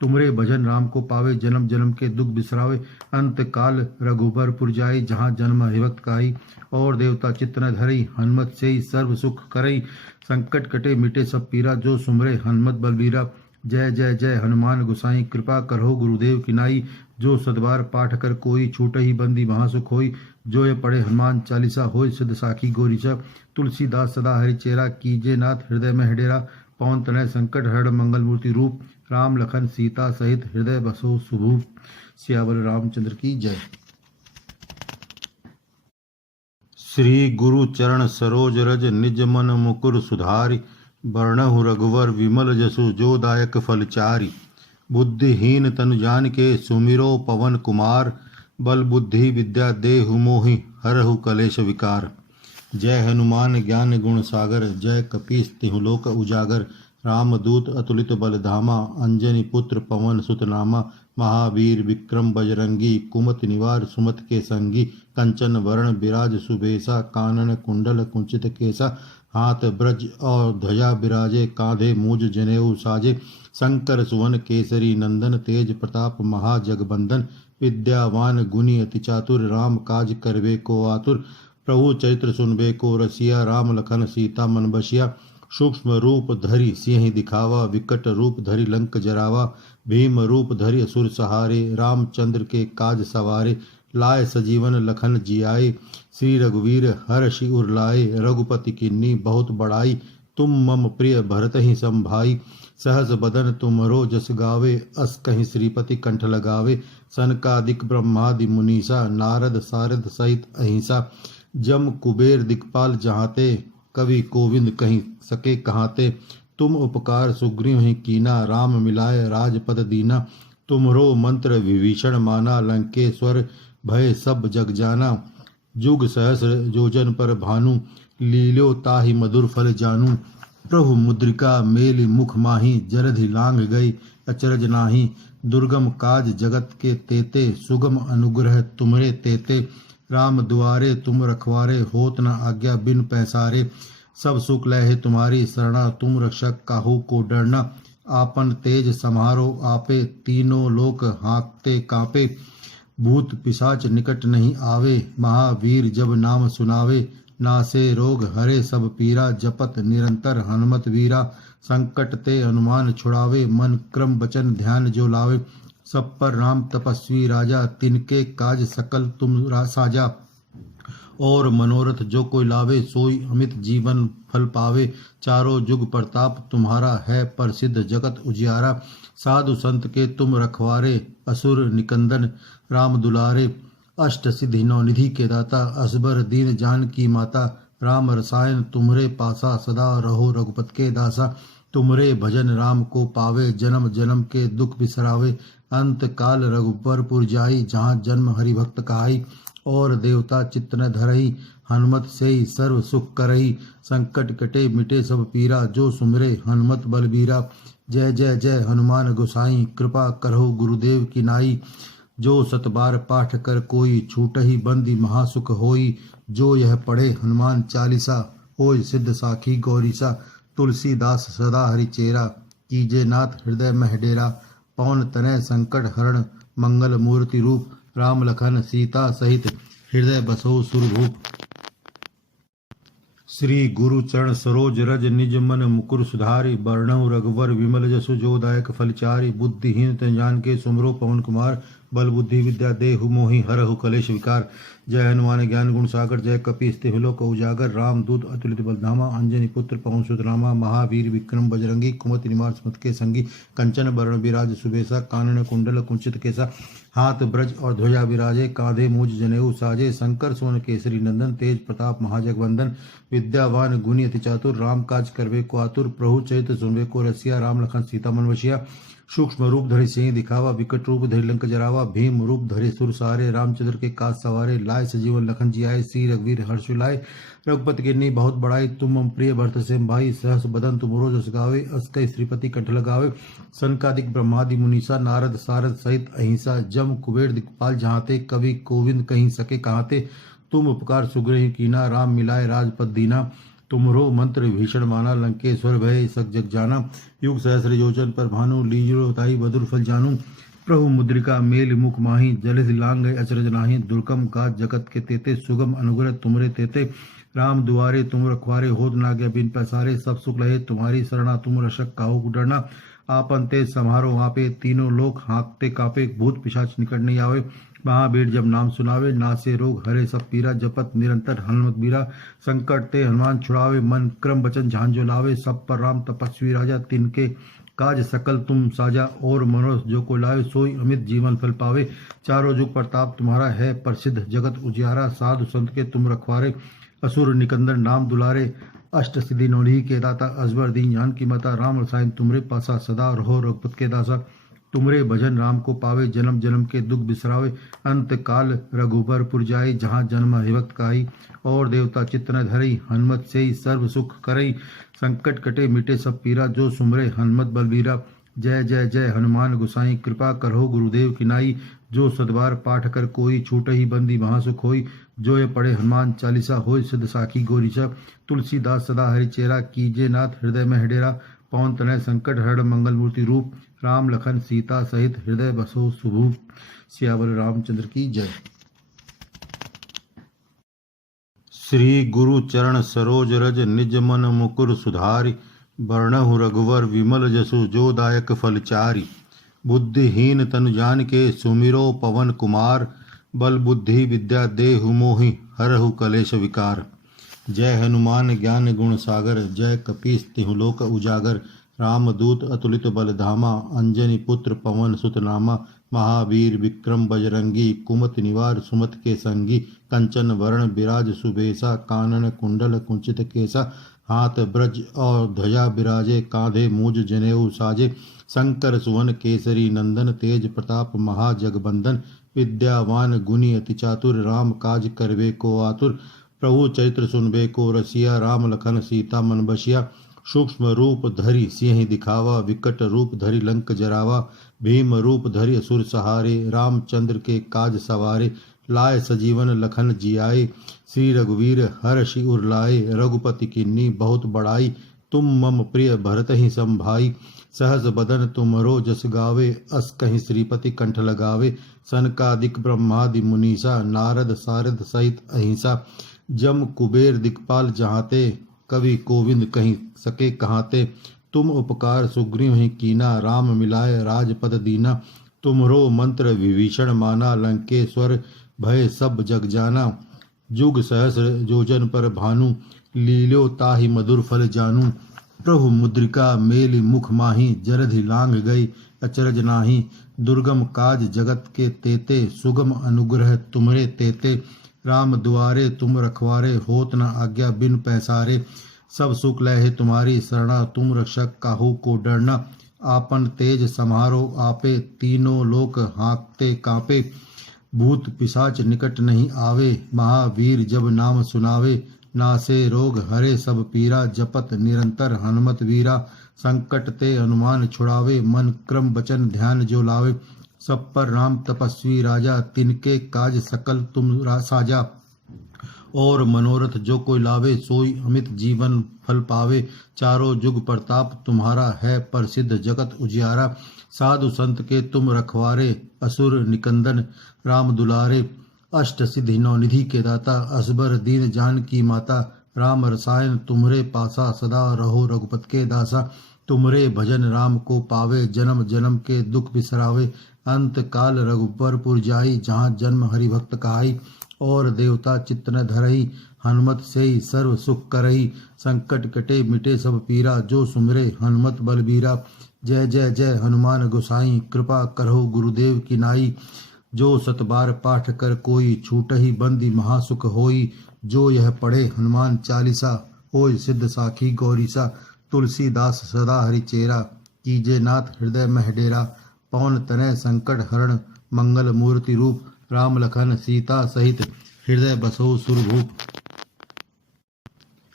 तुमरे भजन राम को पावे, जन्म जन्म के दुख बिसरावे। अंत काल रघुबरपुर जाई, जहाँ जन्म हरिभक्त काई। और देवता चित्त न धरई, हनुमत से ही सर्व सुख करई। संकट कटे मिटे सब पीरा, जो सुमरे हनुमत बलबीरा। जय जय जय हनुमान गोसाई, कृपा करहो गुरुदेव की नाई। जो सदबार पाठ कर कोई, छूटहि बंदी महासुख होई। जो ये पढ़े हनुमान चालीसा, होय सिद्ध साखी गौरीसा। तुलसीदास सदा हरिचेरा, कीजे नाथ हृदय में हडेरा। पवन तनय संकट हरण, मंगल मूर्ति रूप। राम लखन सीता सहित, हृदय बसो सुभूप। सियावर रामचंद्र की जय। श्री गुरु चरण सरोज रज, निज मन मुकुर सुधारि। बरनहु रघुवर विमल जसु, जो दायक फलचारि। बुद्धिहीन तनु जानिके, सुमिरो पवन कुमार। बल बुद्धि विद्या देहु मोहि, हरहु कलेश विकार। जय हनुमान ज्ञान गुण सागर, जय कपीस तिहुँ लोक उजागर। राम दूत अतुलित बल धामा, अंजनी पुत्र पवन सुत नामा। महावीर विक्रम बजरंगी, कुमति निवार सुमत के संगी। कंचन वरण विराज सुबेसा, कानन कुंडल कुंचित केसा। हाथ ब्रज और ध्वजा विराजे, कांधे मूज जनेऊ साजे। शंकर सुवन केसरी नंदन, तेज प्रताप महाजगबंदन। विद्यावान गुणी अति चातुर, राम काज करबे को आतुर। प्रभु चरित्र सुनबे को रसिया, राम लखन सीता मन बसिया। सूक्ष्म रूप धरि सिंह दिखावा, विकट रूप धरि लंक जरावा। भीम रूप धरि असुर सहारे, रामचंद्र के काज सवारे। लाए सजीवन लखन जियाए, श्री रघुवीर हर्षि उर लाए। रघुपति किन्नी बहुत बड़ाई, तुम मम प्रिय भरत ही संभाई। सहस बदन तुमरो जस गावे, अस कहीं श्रीपति कंठ लगावे। सनकादिक ब्रह्मादि मुनीसा, नारद सारद सहित अहिंसा। जम कुबेर दिक्पाल जहाँते, कवि कोविंद कहीं सके कहाते। तुम उपकार सुग्रीव ही कीना, राम मिलाए राजपद दीना। तुमरो मंत्र विभीषण माना, लंकेश्वर भय सब जग जाना। जुग सहस्र जोजन पर भानु, लील्यो ताहि मधुर फल जानू। प्रभु मुद्रिका मेलि मुख माही, जलधि लांघ गई अचरज नाही। दुर्गम काज जगत के तेते, सुगम अनुग्रह तुमरे तेते। राम दुआरे तुम रखवारे, होत न आज्ञा बिन पैसारे। सब सुख लहे तुम्हारी शरणा, तुम रक्षक काहू को डरना। आपन तेज समारो आपे, तीनों लोक हाँकते कांपे। भूत पिशाच निकट नहीं आवे, महावीर जब नाम सुनावे। नासे रोग हरे सब पीरा, जपत निरंतर हनुमत वीरा। संकट ते हनुमान छुड़ावे, मन क्रम वचन ध्यान जो लावे। सब पर राम तपस्वी राजा, तिनके काज सकल तुम साजा। और मनोरथ जो कोई लावे, सोई अमित जीवन फल पावे। चारों जुग प्रताप तुम्हारा है, प्रसिद्ध जगत उजियारा। साधु संत के तुम रखवारे, असुर निकंदन राम दुलारे। अष्ट सिद्धि नौ निधि के दाता, असबर दीन जान की माता। राम रसायन तुम्हरे पासा, सदा रहो रघुपत के दासा। तुमरे भजन राम को पावे, जन्म जन्म के दुख बिसरावे। अंत काल रघुबरपुर जाई, जहाँ जन्म हरि भक्त कहाई। और देवता चित्त न धरई, हनुमत से ही सर्व सुख करई। संकट कटे मिटे सब पीरा, जो सुमरे हनुमत बलबीरा। जय जय जय हनुमान गोसाई, कृपा करहु गुरुदेव की नाई। जो सतबार पाठ कर कोई, छूटहि बंदी महासुख होई। जो यह पढ़े हनुमान चालीसा, होय सिद्ध साखी गौरीसा। तुलसीदास सदा हरि चेरा, कीजे नाथ हृदय मह डेरा। पवन तनय संकट हरण, मंगल मूर्ति रूप। राम लखन सीता सहित, हृदय बसो सुरभूप। श्री गुरु चरण सरोज रज, निज मन मुकुर सुधारि। बरनउँ रघुवर विमल जसु, जो दायक फलचारि। बुद्धिहीन तन जान के सुमरो पवन कुमार। बल बुद्धि विद्या देहु मोहि, हरहु कलेश विकार। जय हनुमान ज्ञान गुण सागर, जय कपीस तिहुँ लोक उजागर। राम दूत अतुलित बलधामा, अंजनी पुत्र पवन सुत रामा। महावीर विक्रम बजरंगी, कुमति निवार सुमति के संगी। कंचन बरण विराज सुबेसा, कानन कुंडल कुंचित केसा। हाथ ब्रज और ध्वजा विराजे, कांधे मूज जनेऊ साजे। शंकर सुवन केसरी नंदन, तेज प्रताप महाजगवंदन। विद्यावान गुणी अति चातुर, राम काज करबे को आतुर। प्रभु चरित्र सुनबे को रसिया, राम लखन सीता मन बसिया। सूक्ष्म रूप धरि सिंह दिखावा, विकट रूप धरि लंक जरावा। भीम रूप धरि सुर सारे, रामचंद्र के काज सवारे। लाए सजीवन लखन जियाए, श्री रघुवीर हर्ष लाए। रघुपति गिन्नी बहुत बड़ाई, तुम मम प्रिय भरत सिम भाई। सहस बदन तुमरो जस गावे, अस कहि श्रीपति कंठ लगावे। सनकादिक ब्रह्मादि मुनीसा, नारद सारद सहित अहिंसा। जम कुबेर दिक्पाल जहाँते, कवि कोविंद कहीं सके कहाते। तुम उपकार सुग्रीव कीना, राम मिलाए राजपद दीना। तुमरो मंत्र भीषण माना, लंकेश्वर भय सब जग जाना। युग सहस्र योजन पर भानु, लीजो ताई मधुर फल जानू। प्रभु मुद्रिका मेल मुख माही, जलधि लांघ गए अचरज नाही। दुर्गम काज जगत के तेते, सुगम अनुग्रह तुमरे तेते। राम दुआरे तुम रखवारे, होत न आज्ञा बिन पैसारे। सब सुख लहे तुम्हारी शरणा, तुम रक्षक काहू को डरना। आपन तेज समारो आपे, तीनों लोक हाँकते कापे। भूत पिशाच निकट नहीं आवे, महावीर जब नाम सुनावे। नासे रोग हरे सब पीरा, जपत निरंतर हनुमत बीरा। संकट ते हनुमान छुड़ावे, मन क्रम वचन झांझो लावे। सब पर राम तपस्वी राजा, तिनके काज सकल तुम साजा। और मनोरथ जो को लावे, सोई अमित जीवन फल पावे। चारों जुग प्रताप तुम्हारा है, प्रसिद्ध जगत उजियारा। साधु संत के तुम रखवारे, असुर निकंदन नाम दुलारे। अष्ट सिद्धि नौ निधि के दाता, अजबर दीन जान की माता। राम रसायन तुमरे पासा, सदा रहो रघुपत के दासा। तुमरे भजन राम को पावे, जन्म जन्म के दुख बिसरावे। अंत काल रघुबरपुर जाई, जहाँ जन्म हरिभक्त काई। और देवता चित्त न धरई, हनुमत से ही सर्व सुख करई। संकट कटे मिटे सब पीरा, जो सुमरे हनुमत बलबीरा। जय जय जय हनुमान गोसाई, कृपा करहो गुरुदेव की नाई। जो सदबार पाठ कर कोई, छूटहि बंदी महासुख होई। जो ये पढ़े हनुमान चालीसा, होय सिद्ध साखी गौरीसा। तुलसीदास सदा हरि चेरा, कीजे नाथ हृदय में हडेरा। पवन तनय संकट हरण मंगल मूर्ति रूप। राम लखन सीता सहित हृदय बसो सुभूप। सियावर रामचंद्र की जय। श्री गुरु चरण सरोज रज निज मन मुकुर सुधारि। बरनहु रघुवर विमल जसु जो दायक फलचारि। बुद्धिहीन तनु जानिके सुमिरो पवन कुमार। बल बुद्धि विद्या देहु मोहि हरहु कलेश विकार। जय हनुमान ज्ञान गुण सागर। जय कपीस तिहु लोक उजागर। रामदूत अतुलित बल धामा। अंजनी पुत्र पवन सुत नामा। महावीर विक्रम बजरंगी। कुमति निवार सुमत के संगी। कंचन वरण विराज सुबेसा। कानन कुंडल कुंचित केसा। हाथ ब्रज और ध्वजा विराजे। कांधे मूज जनेऊ साजे। शंकर सुवन केसरी नंदन। तेज प्रताप महाजगबंदन। विद्यावान गुणी अति चातुर। राम काज करवे को आतुर। प्रभु चरित्र सुनबे को रसिया। राम लखन सीता मन बसिया। सूक्ष्म रूप धरि सिंह दिखावा। विकट रूप धरि लंक जरावा। भीम रूप धरि असुर सहारे। रामचंद्र के काज सवारे। लाए सजीवन लखन जियाए। श्री रघुवीर हर्षि उर लाए। रघुपति कीन्ही बहुत बड़ाई। तुम मम प्रिय भरत ही संभाई। सहस बदन तुमरो जस गावे। अस कहीं श्रीपति कंठ लगावे। सनकादिक ब्रह्मादि मुनीसा। नारद सारद सहित अहिंसा। जम कुबेर दिक्पाल जहाते। कवि कोविंद कहीं सके कहाते। तुम उपकार सुग्रीव ही कीना। राम मिलाए राजपद दीना। तुमरो मंत्र विभीषण माना। लंकेश्वर भय सब जग जाना। जुग सहस्र जोजन पर भानु। लील्यो ताहि मधुर फल जानू। प्रभु मुद्रिका मेलि मुख माही। जरधि लांघ गई अचरज नाही। दुर्गम काज जगत के तेते। सुगम अनुग्रह तुमरे तेते। राम दुआरे तुम रखवारे। होत न आज्ञा बिन पैसारे। सब सुख लहे तुम्हारी शरणा। तुम रक्षक काहू को डरना। आपन तेज समारो आपे। तीनों लोक हाँकते कांपे। भूत पिशाच निकट नहीं आवे। महावीर जब नाम सुनावे। नासे रोग हरे सब पीरा। जपत निरंतर हनुमत वीरा। संकट ते हनुमान छुड़ावे। मन क्रम वचन ध्यान जो लावे। सब पर राम तपस्वी राजा। तिनके काज सकल तुम साजा। और मनोरथ जो कोई लावे। सोई अमित जीवन फल पावे। चारों जुग प्रताप तुम्हारा है। प्रसिद्ध जगत उजियारा। साधु संत के तुम रखवारे। असुर निकंदन राम दुलारे। अष्ट सिद्धि नौ निधि के दाता। असबर दीन जान की माता। राम रसायन तुम्हरे पासा। सदा रहो रघुपत के दासा। तुमरे भजन राम को पावे। जन्म जन्म के दुख बिसरावे। अंत काल रघुबर जाई। जहाँ जन्म हरि भक्त कहाई। और देवता चित्त न धरई। हनुमत से ही सर्व सुख करई। संकट कटे मिटे सब पीरा। जो सुमरे हनुमत बलबीरा। जय जय जय हनुमान गोसाई। कृपा करहो गुरुदेव की नाई। जो सतबार पाठ कर कोई। छूटहि बंदी महासुख होई। जो यह पढ़े हनुमान चालीसा। होय सिद्ध साखी गौरीसा। तुलसीदास सदा हरिचेरा। कीजे नाथ हृदय मह डेरा। पवन तनय संकट हरण। मंगल मूर्ति रूप। राम लखन सीता सहित हृदय बसो सुरभूप।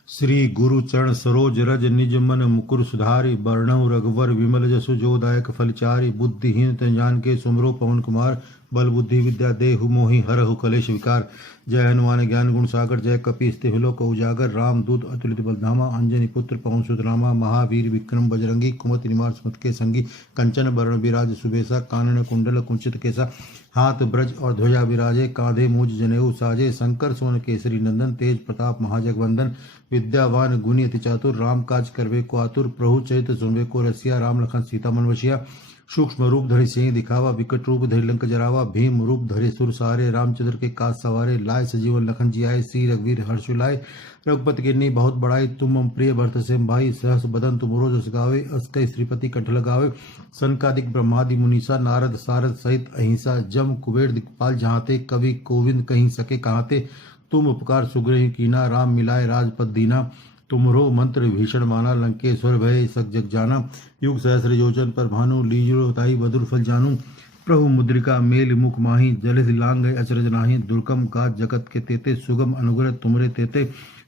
श्री गुरु चरण सरोज रज निज मन मुकुर सुधारि। बरनहु रघुवर विमल जसु जो दायक फलचारि। बुद्धिहीन तनु जानिके सुमिरो पवन कुमार। बल बुद्धि विद्या देहु मोहि हरहु कलेश विकार। जय हनुमान ज्ञान गुण सागर। जय कपीस तिहु लोक उजागर। राम दूत अतुलित बल धामा। अंजनी पुत्र पवन सुत नामा। महावीर विक्रम बजरंगी। कुमति निवार सुमत के संगी। कंचन वरण विराज सुबेसा। कानन कुंडल कुंचित केसा। हाथ ब्रज और ध्वजा विराजे। कांधे मूज जनेऊ साजे। शंकर सुवन केसरी नंदन। तेज प्रताप महाजगवंदन। विद्यावान गुणी अति चातुर। राम काज करवे को आतुर। प्रभु चरित्र सुनवे को रसिया। राम लखन सीता मन बसिया। सूक्ष्म रूप धरि सिंह दिखावा। विकट रूप धरि लंक जरावा। भीम रूप धरि सुर सहारे। रामचंद्र के काज सवारे। लाए सजीवन लखन जियाए। श्री रघुवीर हर्ष लाए। रघुपति कीन्ही बहुत बड़ाई। तुम मम प्रिय भरत सिम भाई। सहस बदन तुमरो जस गावे। अस कहि श्रीपति कंठ लगावे। सनकादिक ब्रह्मादि मुनीसा। नारद सारद सहित अहिंसा। जम कुबेर दिक्पाल जहाते। कवि कोविंद कहीं सके कहाते। तुम उपकार सुग्रीव कीना। राम मिलाए राजपद दीना। तुमरो मंत्र भीषण माना। लंकेश्वर भय सब जग जाना। युग सहस्र योजन पर भानु। लीजो ताई मधुर फल जानू। प्रभु मुद्रिका मेल मुख माही। जलधि लांघ गए अचरज नाही। दुर्गम काज जगत के तेते। सुगम अनुग्रह तुमरे तेते।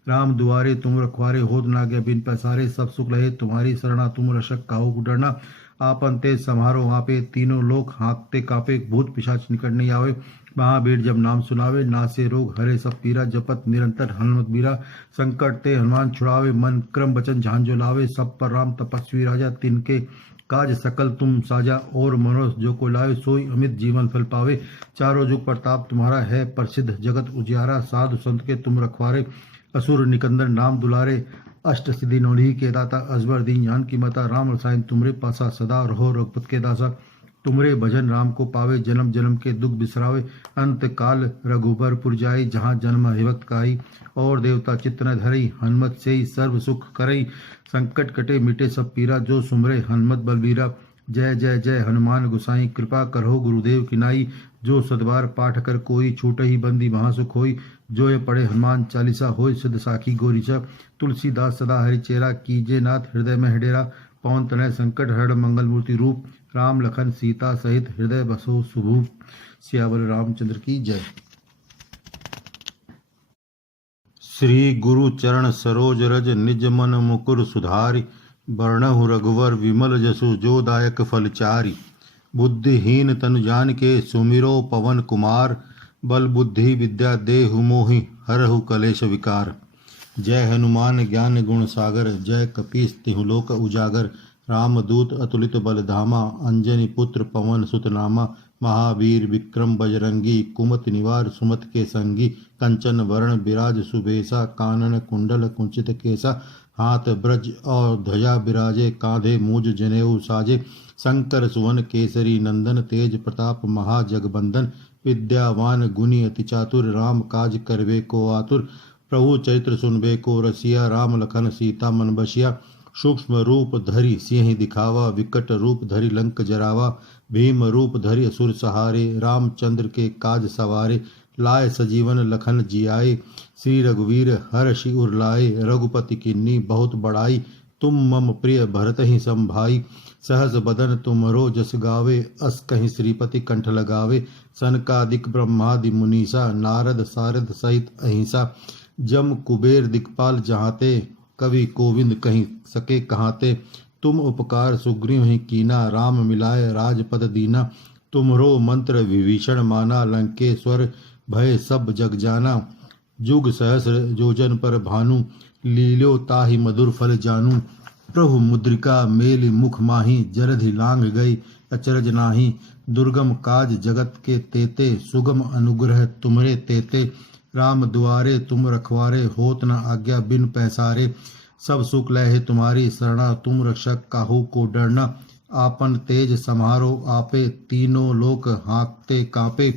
राम दुआरे तुम रखवारे। होत न आज्ञा बिन पैसारे। सब सुख लहे तुम्हारी शरणा। तुम रक्षक काहू को डरना। आपन तेज समारो आपे। तीनों लोक हाँकते कापे। भूत पिशाच निकट नहीं आवे। महावीर जब नाम सुनावे। नासे रोग हरे सब पीरा। जपत निरंतर हनुमत बीरा। संकट ते हनुमान छुड़ावे। मन क्रम वचन झांझो लावे। सब पर राम तपस्वी राजा। तिनके काज सकल तुम साजा और मनोरथ जो को लावे सोई अमित जीवन फल पावे। चारों जुग प्रताप तुम्हारा है प्रसिद्ध जगत उजियारा। साधु संत के तुम रखवारे असुर निकंदन नाम दुलारे। अष्ट सिद्धि नौनिधि के दाता अजबर दीन जान की माता। राम रसायन तुमरे पासा सदा रहो रघुपत के दासा। तुमरे भजन राम को पावे जन्म जन्म के दुख बिसरावे। अंत काल रघुबर पुर जाई जहाँ जन्म हरिभक्त काई। और देवता चित्त न धरई हनुमत से ही सर्व सुख करई। संकट कटे मिटे सब पीरा जो सुमरे हनुमत बलबीरा। जय जय जय हनुमान गोसाई कृपा करहो गुरुदेव की नाई। जो सदबार पाठ कर कोई छूट ही बंदी महासुख होई। जो ये पढ़े हनुमान चालीसा होय सिद्ध साखी गोरीचा। तुलसीदास सदा हरि चेरा कीजे नाथ हृदय में हेडेरा। पवन तनय संकट हरण मंगल मूर्ति रूप। राम लखन सीता सहित हृदय बसो सुभूप। सियावर रामचंद्र की जय। श्री गुरु चरण सरोज रज निज मन मुकुर सुधारि। बरनहु रघुवर विमल जसु जो दायक फल चारि। बुद्धिहीन तनु जान के सुमिरो पवन कुमार। बल बुद्धि विद्या देहु मोहि हरहु कलेश विकार। जय हनुमान ज्ञान गुण सागर जय कपीस तिहु लोक उजागर। रामदूत अतुलित बल धामा अंजनी पुत्र पवन सुत नामा। महावीर विक्रम बजरंगी कुमति निवार सुमत के संगी। कंचन वरण विराज सुबेसा कानन कुंडल कुंचित केसा। हाथ ब्रज और ध्वजा बिराजे कांधे मूज जनेऊ साजे। शंकर सुवन केसरी नंदन तेज प्रताप महाजगबंदन। विद्यावान गुणी अति चातुर राम काज करवे को आतुर। प्रभु चरित्र सुनबे को रसिया राम लखन सीता मन बसिया। सूक्ष्म रूप धरि सिंह दिखावा विकट रूप धरि लंक जरावा। भीम रूप धरि असुर सहारे रामचंद्र के काज सवारे। लाए सजीवन लखन जियाए श्री रघुवीर हर्षि उर लाए। रघुपति किन्नी बहुत बड़ाई तुम मम प्रिय भरत ही संभाई। सहस बदन तुमरो जस गावे अस कहीं श्रीपति कंठ लगावे। सनकादिक ब्रह्मादि मुनीसा नारद सारद सहित अहिंसा। जम कुबेर दिक्पाल जहाते कवि कोविंद कहीं सके कहाते। तुम उपकार सुग्रीव ही कीना राम मिलाए राजपद दीना। तुमरो मंत्र विभीषण माना लंकेश्वर भय सब जग जाना। जुग सहस्र जोजन पर भानु लील्यो ताहि मधुर फल जानू। प्रभु मुद्रिका मेलि मुख माही जलधि लांग गई अचरज नाही। दुर्गम काज जगत के तेते सुगम अनुग्रह तुमरे तेते। राम दुआरे तुम रखवारे होत न आज्ञा बिन पैसारे। सब सुख लहे तुम्हारी शरणा तुम रक्षक काहू को डरना। आपन तेज समारो आपे तीनों लोक हाँकते कांपे।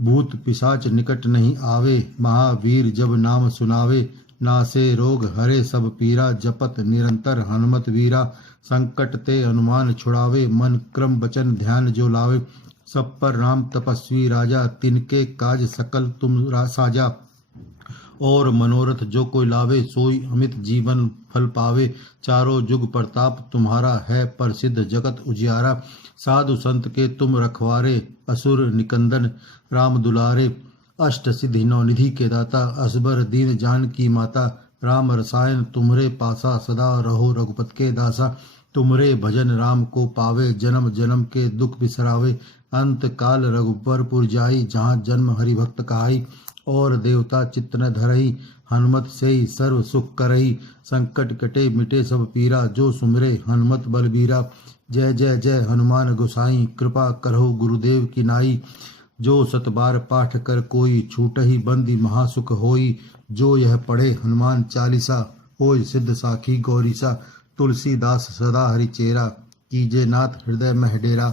भूत पिशाच निकट नहीं आवे महावीर जब नाम सुनावे। नासे रोग हरे सब पीरा जपत निरंतर हनुमत वीरा। संकट ते हनुमान छुड़ावे मन क्रम वचन ध्यान जो लावे। सब पर राम तपस्वी राजा तिनके काज सकल तुम साजा। और मनोरथ जो कोई लावे सोई अमित जीवन फल पावे। चारों जुग प्रताप तुम्हारा है प्रसिद्ध जगत उजियारा। साधु संत के तुम रखवारे असुर निकंदन राम दुलारे। अष्ट सिद्धि नौनिधि के दाता असबर दीन जान की माता। राम रसायन तुम्हरे पासा सदा रहो रघुपत के दासा। तुमरे भजन राम को पावे जन्म जन्म के दुख बिसरावे। अंत काल रघुबर पुर जाई जहाँ जन्म हरि भक्त कहाई। और देवता चित्त न धरई हनुमत से ही सर्व सुख करई। संकट कटे मिटे सब पीरा जो सुमरे हनुमत बलबीरा। जय जय जय हनुमान गोसाई कृपा करहो गुरुदेव की नाई। जो सतबार पाठ कर कोई छूटहि बंदी महासुख होई। जो यह पढ़े हनुमान चालीसा होय सिद्ध साखी गौरीसा। तुलसीदास सदा हरि चेरा कीजे नाथ हृदय में डेरा।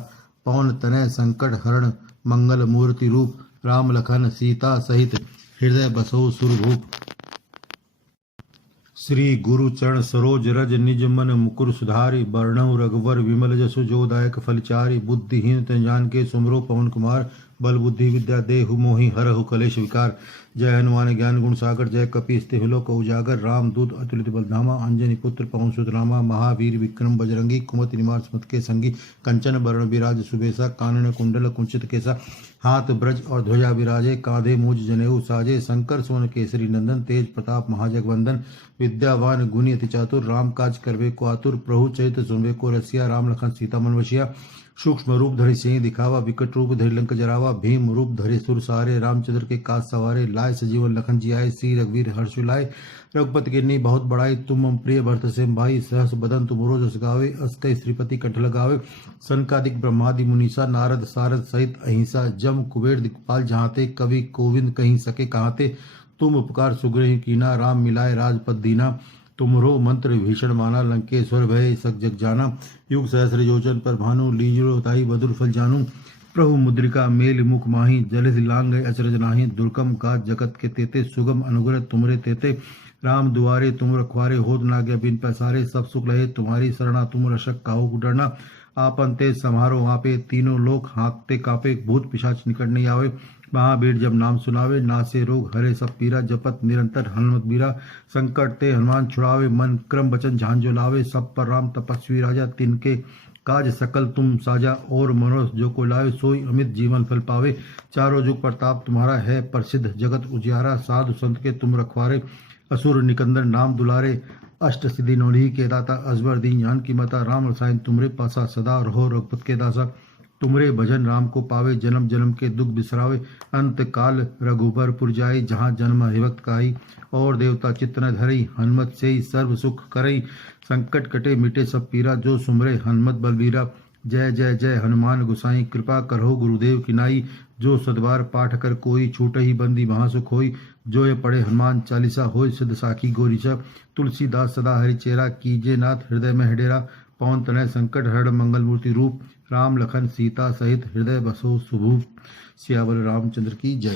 पवन तनय संकट हरण मंगल मूर्ति रूप। राम लखन सीता सहित हृदय बसो सुरभूप। श्री गुरु चरण सरोज रज निज मन मुकुर सुधारि। बरनहु रघुवर विमल जसु जो दायक फलचारि। बुद्धिहीन तन जान के सुमरो पवन कुमार। बल बुद्धि विद्या देहु मोहि हरहु कलेश विकार। जय हनुमान ज्ञान गुण सागर जय कपीस तिहु लोक उजागर। राम दूत अतुलित बलधामा अंजनी पुत्र पवन सुत नामा। महावीर विक्रम बजरंगी कुमति निवार सुमत के संगी। कंचन वरण विराज सुबेसा कानन कुंडल कुंचित केसा। हाथ ब्रज और ध्वजा विराजे कांधे मूज जनेऊ साजे। शंकर सुवन केसरी नंदन तेज प्रताप महाजगवंदन। विद्यावान गुणी अति चातुर राम काज करवे को आतुर। प्रभु चरित्र सुनवे को रसिया राम लखन सीता मन वसिया। सूक्ष्म रूप धरि सिंह दिखावा विकट रूप धरि लंक जरावा। भीम रूप धरि सुर सहारे रामचंद्र के काज सवारे। लाए लाए, सजीवन लखन जी आए, श्री रघुवीर हर्ष लाए। रघुपति गिन्नी बहुत बड़ाई, तुम मम प्रिय भरत सिम भाई, सहस बदन तुमरो जस गावे, अस कई श्रीपति कंठ लगावे। सनकादिक ब्रह्मादि मुनीसा, नारद सारद सहित अहिंसा, जम कुबेर दिक्पाल जहाते, कवि कोविंद कहीं सके कहाते। तुम उपकार सुग्रीव कीना, राम मिलाए राजपद दीना। तुमरो मंत्र भीषण माना, लंकेश्वर भय सब जग जाना। युग सहस्र योजन पर भानु, लीजो ताई बदुर फल जानू। प्रभु मुद्रिका मेल मुख माही, जलधि लांग गए अचरज नाही। दुर्गम काज जगत के तेते, सुगम अनुग्रह तुमरे तेते। राम दुआरे तुम रखवारे, होत न आज्ञा बिन पैसारे। सब सुख लहे तुम्हारी शरणा, तुम रक्षक काहू डरना। आपन तेज समारो आपे, तीनों लोक हाँकते कापे। भूत पिशाच निकट नहीं आवे, महावीर जब नाम सुनावे। नासे रोग हरे सब पीरा, जपत निरंतर हनुमत बीरा। संकट ते हनुमान छुड़ावे, मन क्रम वचन झांझो लावे। सब पर राम तपस्वी राजा, तिनके काज सकल तुम साजा। और मनोरथ जो को लावे, सोई अमित जीवन फल पावे। चारों जुग प्रताप तुम्हारा है, प्रसिद्ध जगत उजियारा। साधु संत के तुम रखवारे, असुर निकंदन नाम दुलारे। अष्ट सिद्धि नौलही के दाता, अजबर दीन जान की माता। राम रसायन तुमरे पासा, सदा रहो रघुपत के दासा। तुमरे भजन राम को पावे, जन्म जन्म के दुख बिसरावे। अंत काल रघुबर पुर जाई, जहाँ जन्म हिभक्त काई। और देवता चित्त न धरई, हनुमत से ही सर्व सुख करई। संकट कटे मिटे सब पीरा, जो सुमरे हनुमत बलबीरा। जय जय जय हनुमान गोसाई, कृपा करहो गुरुदेव की नाई। जो सदबार पाठ कर कोई, छूट ही बंदी महा सुख होई। जो ये पढ़े हनुमान चालीसा, होय सिद्ध साखी गोरीचा। तुलसीदास सदा हरि चेरा, कीजे नाथ हृदय में हडेरा। पवन तनय संकट हरण, मंगल मूर्ति रूप। राम लखन सीता सहित हृदय बसो सुभूप। सियावर रामचंद्र की जय।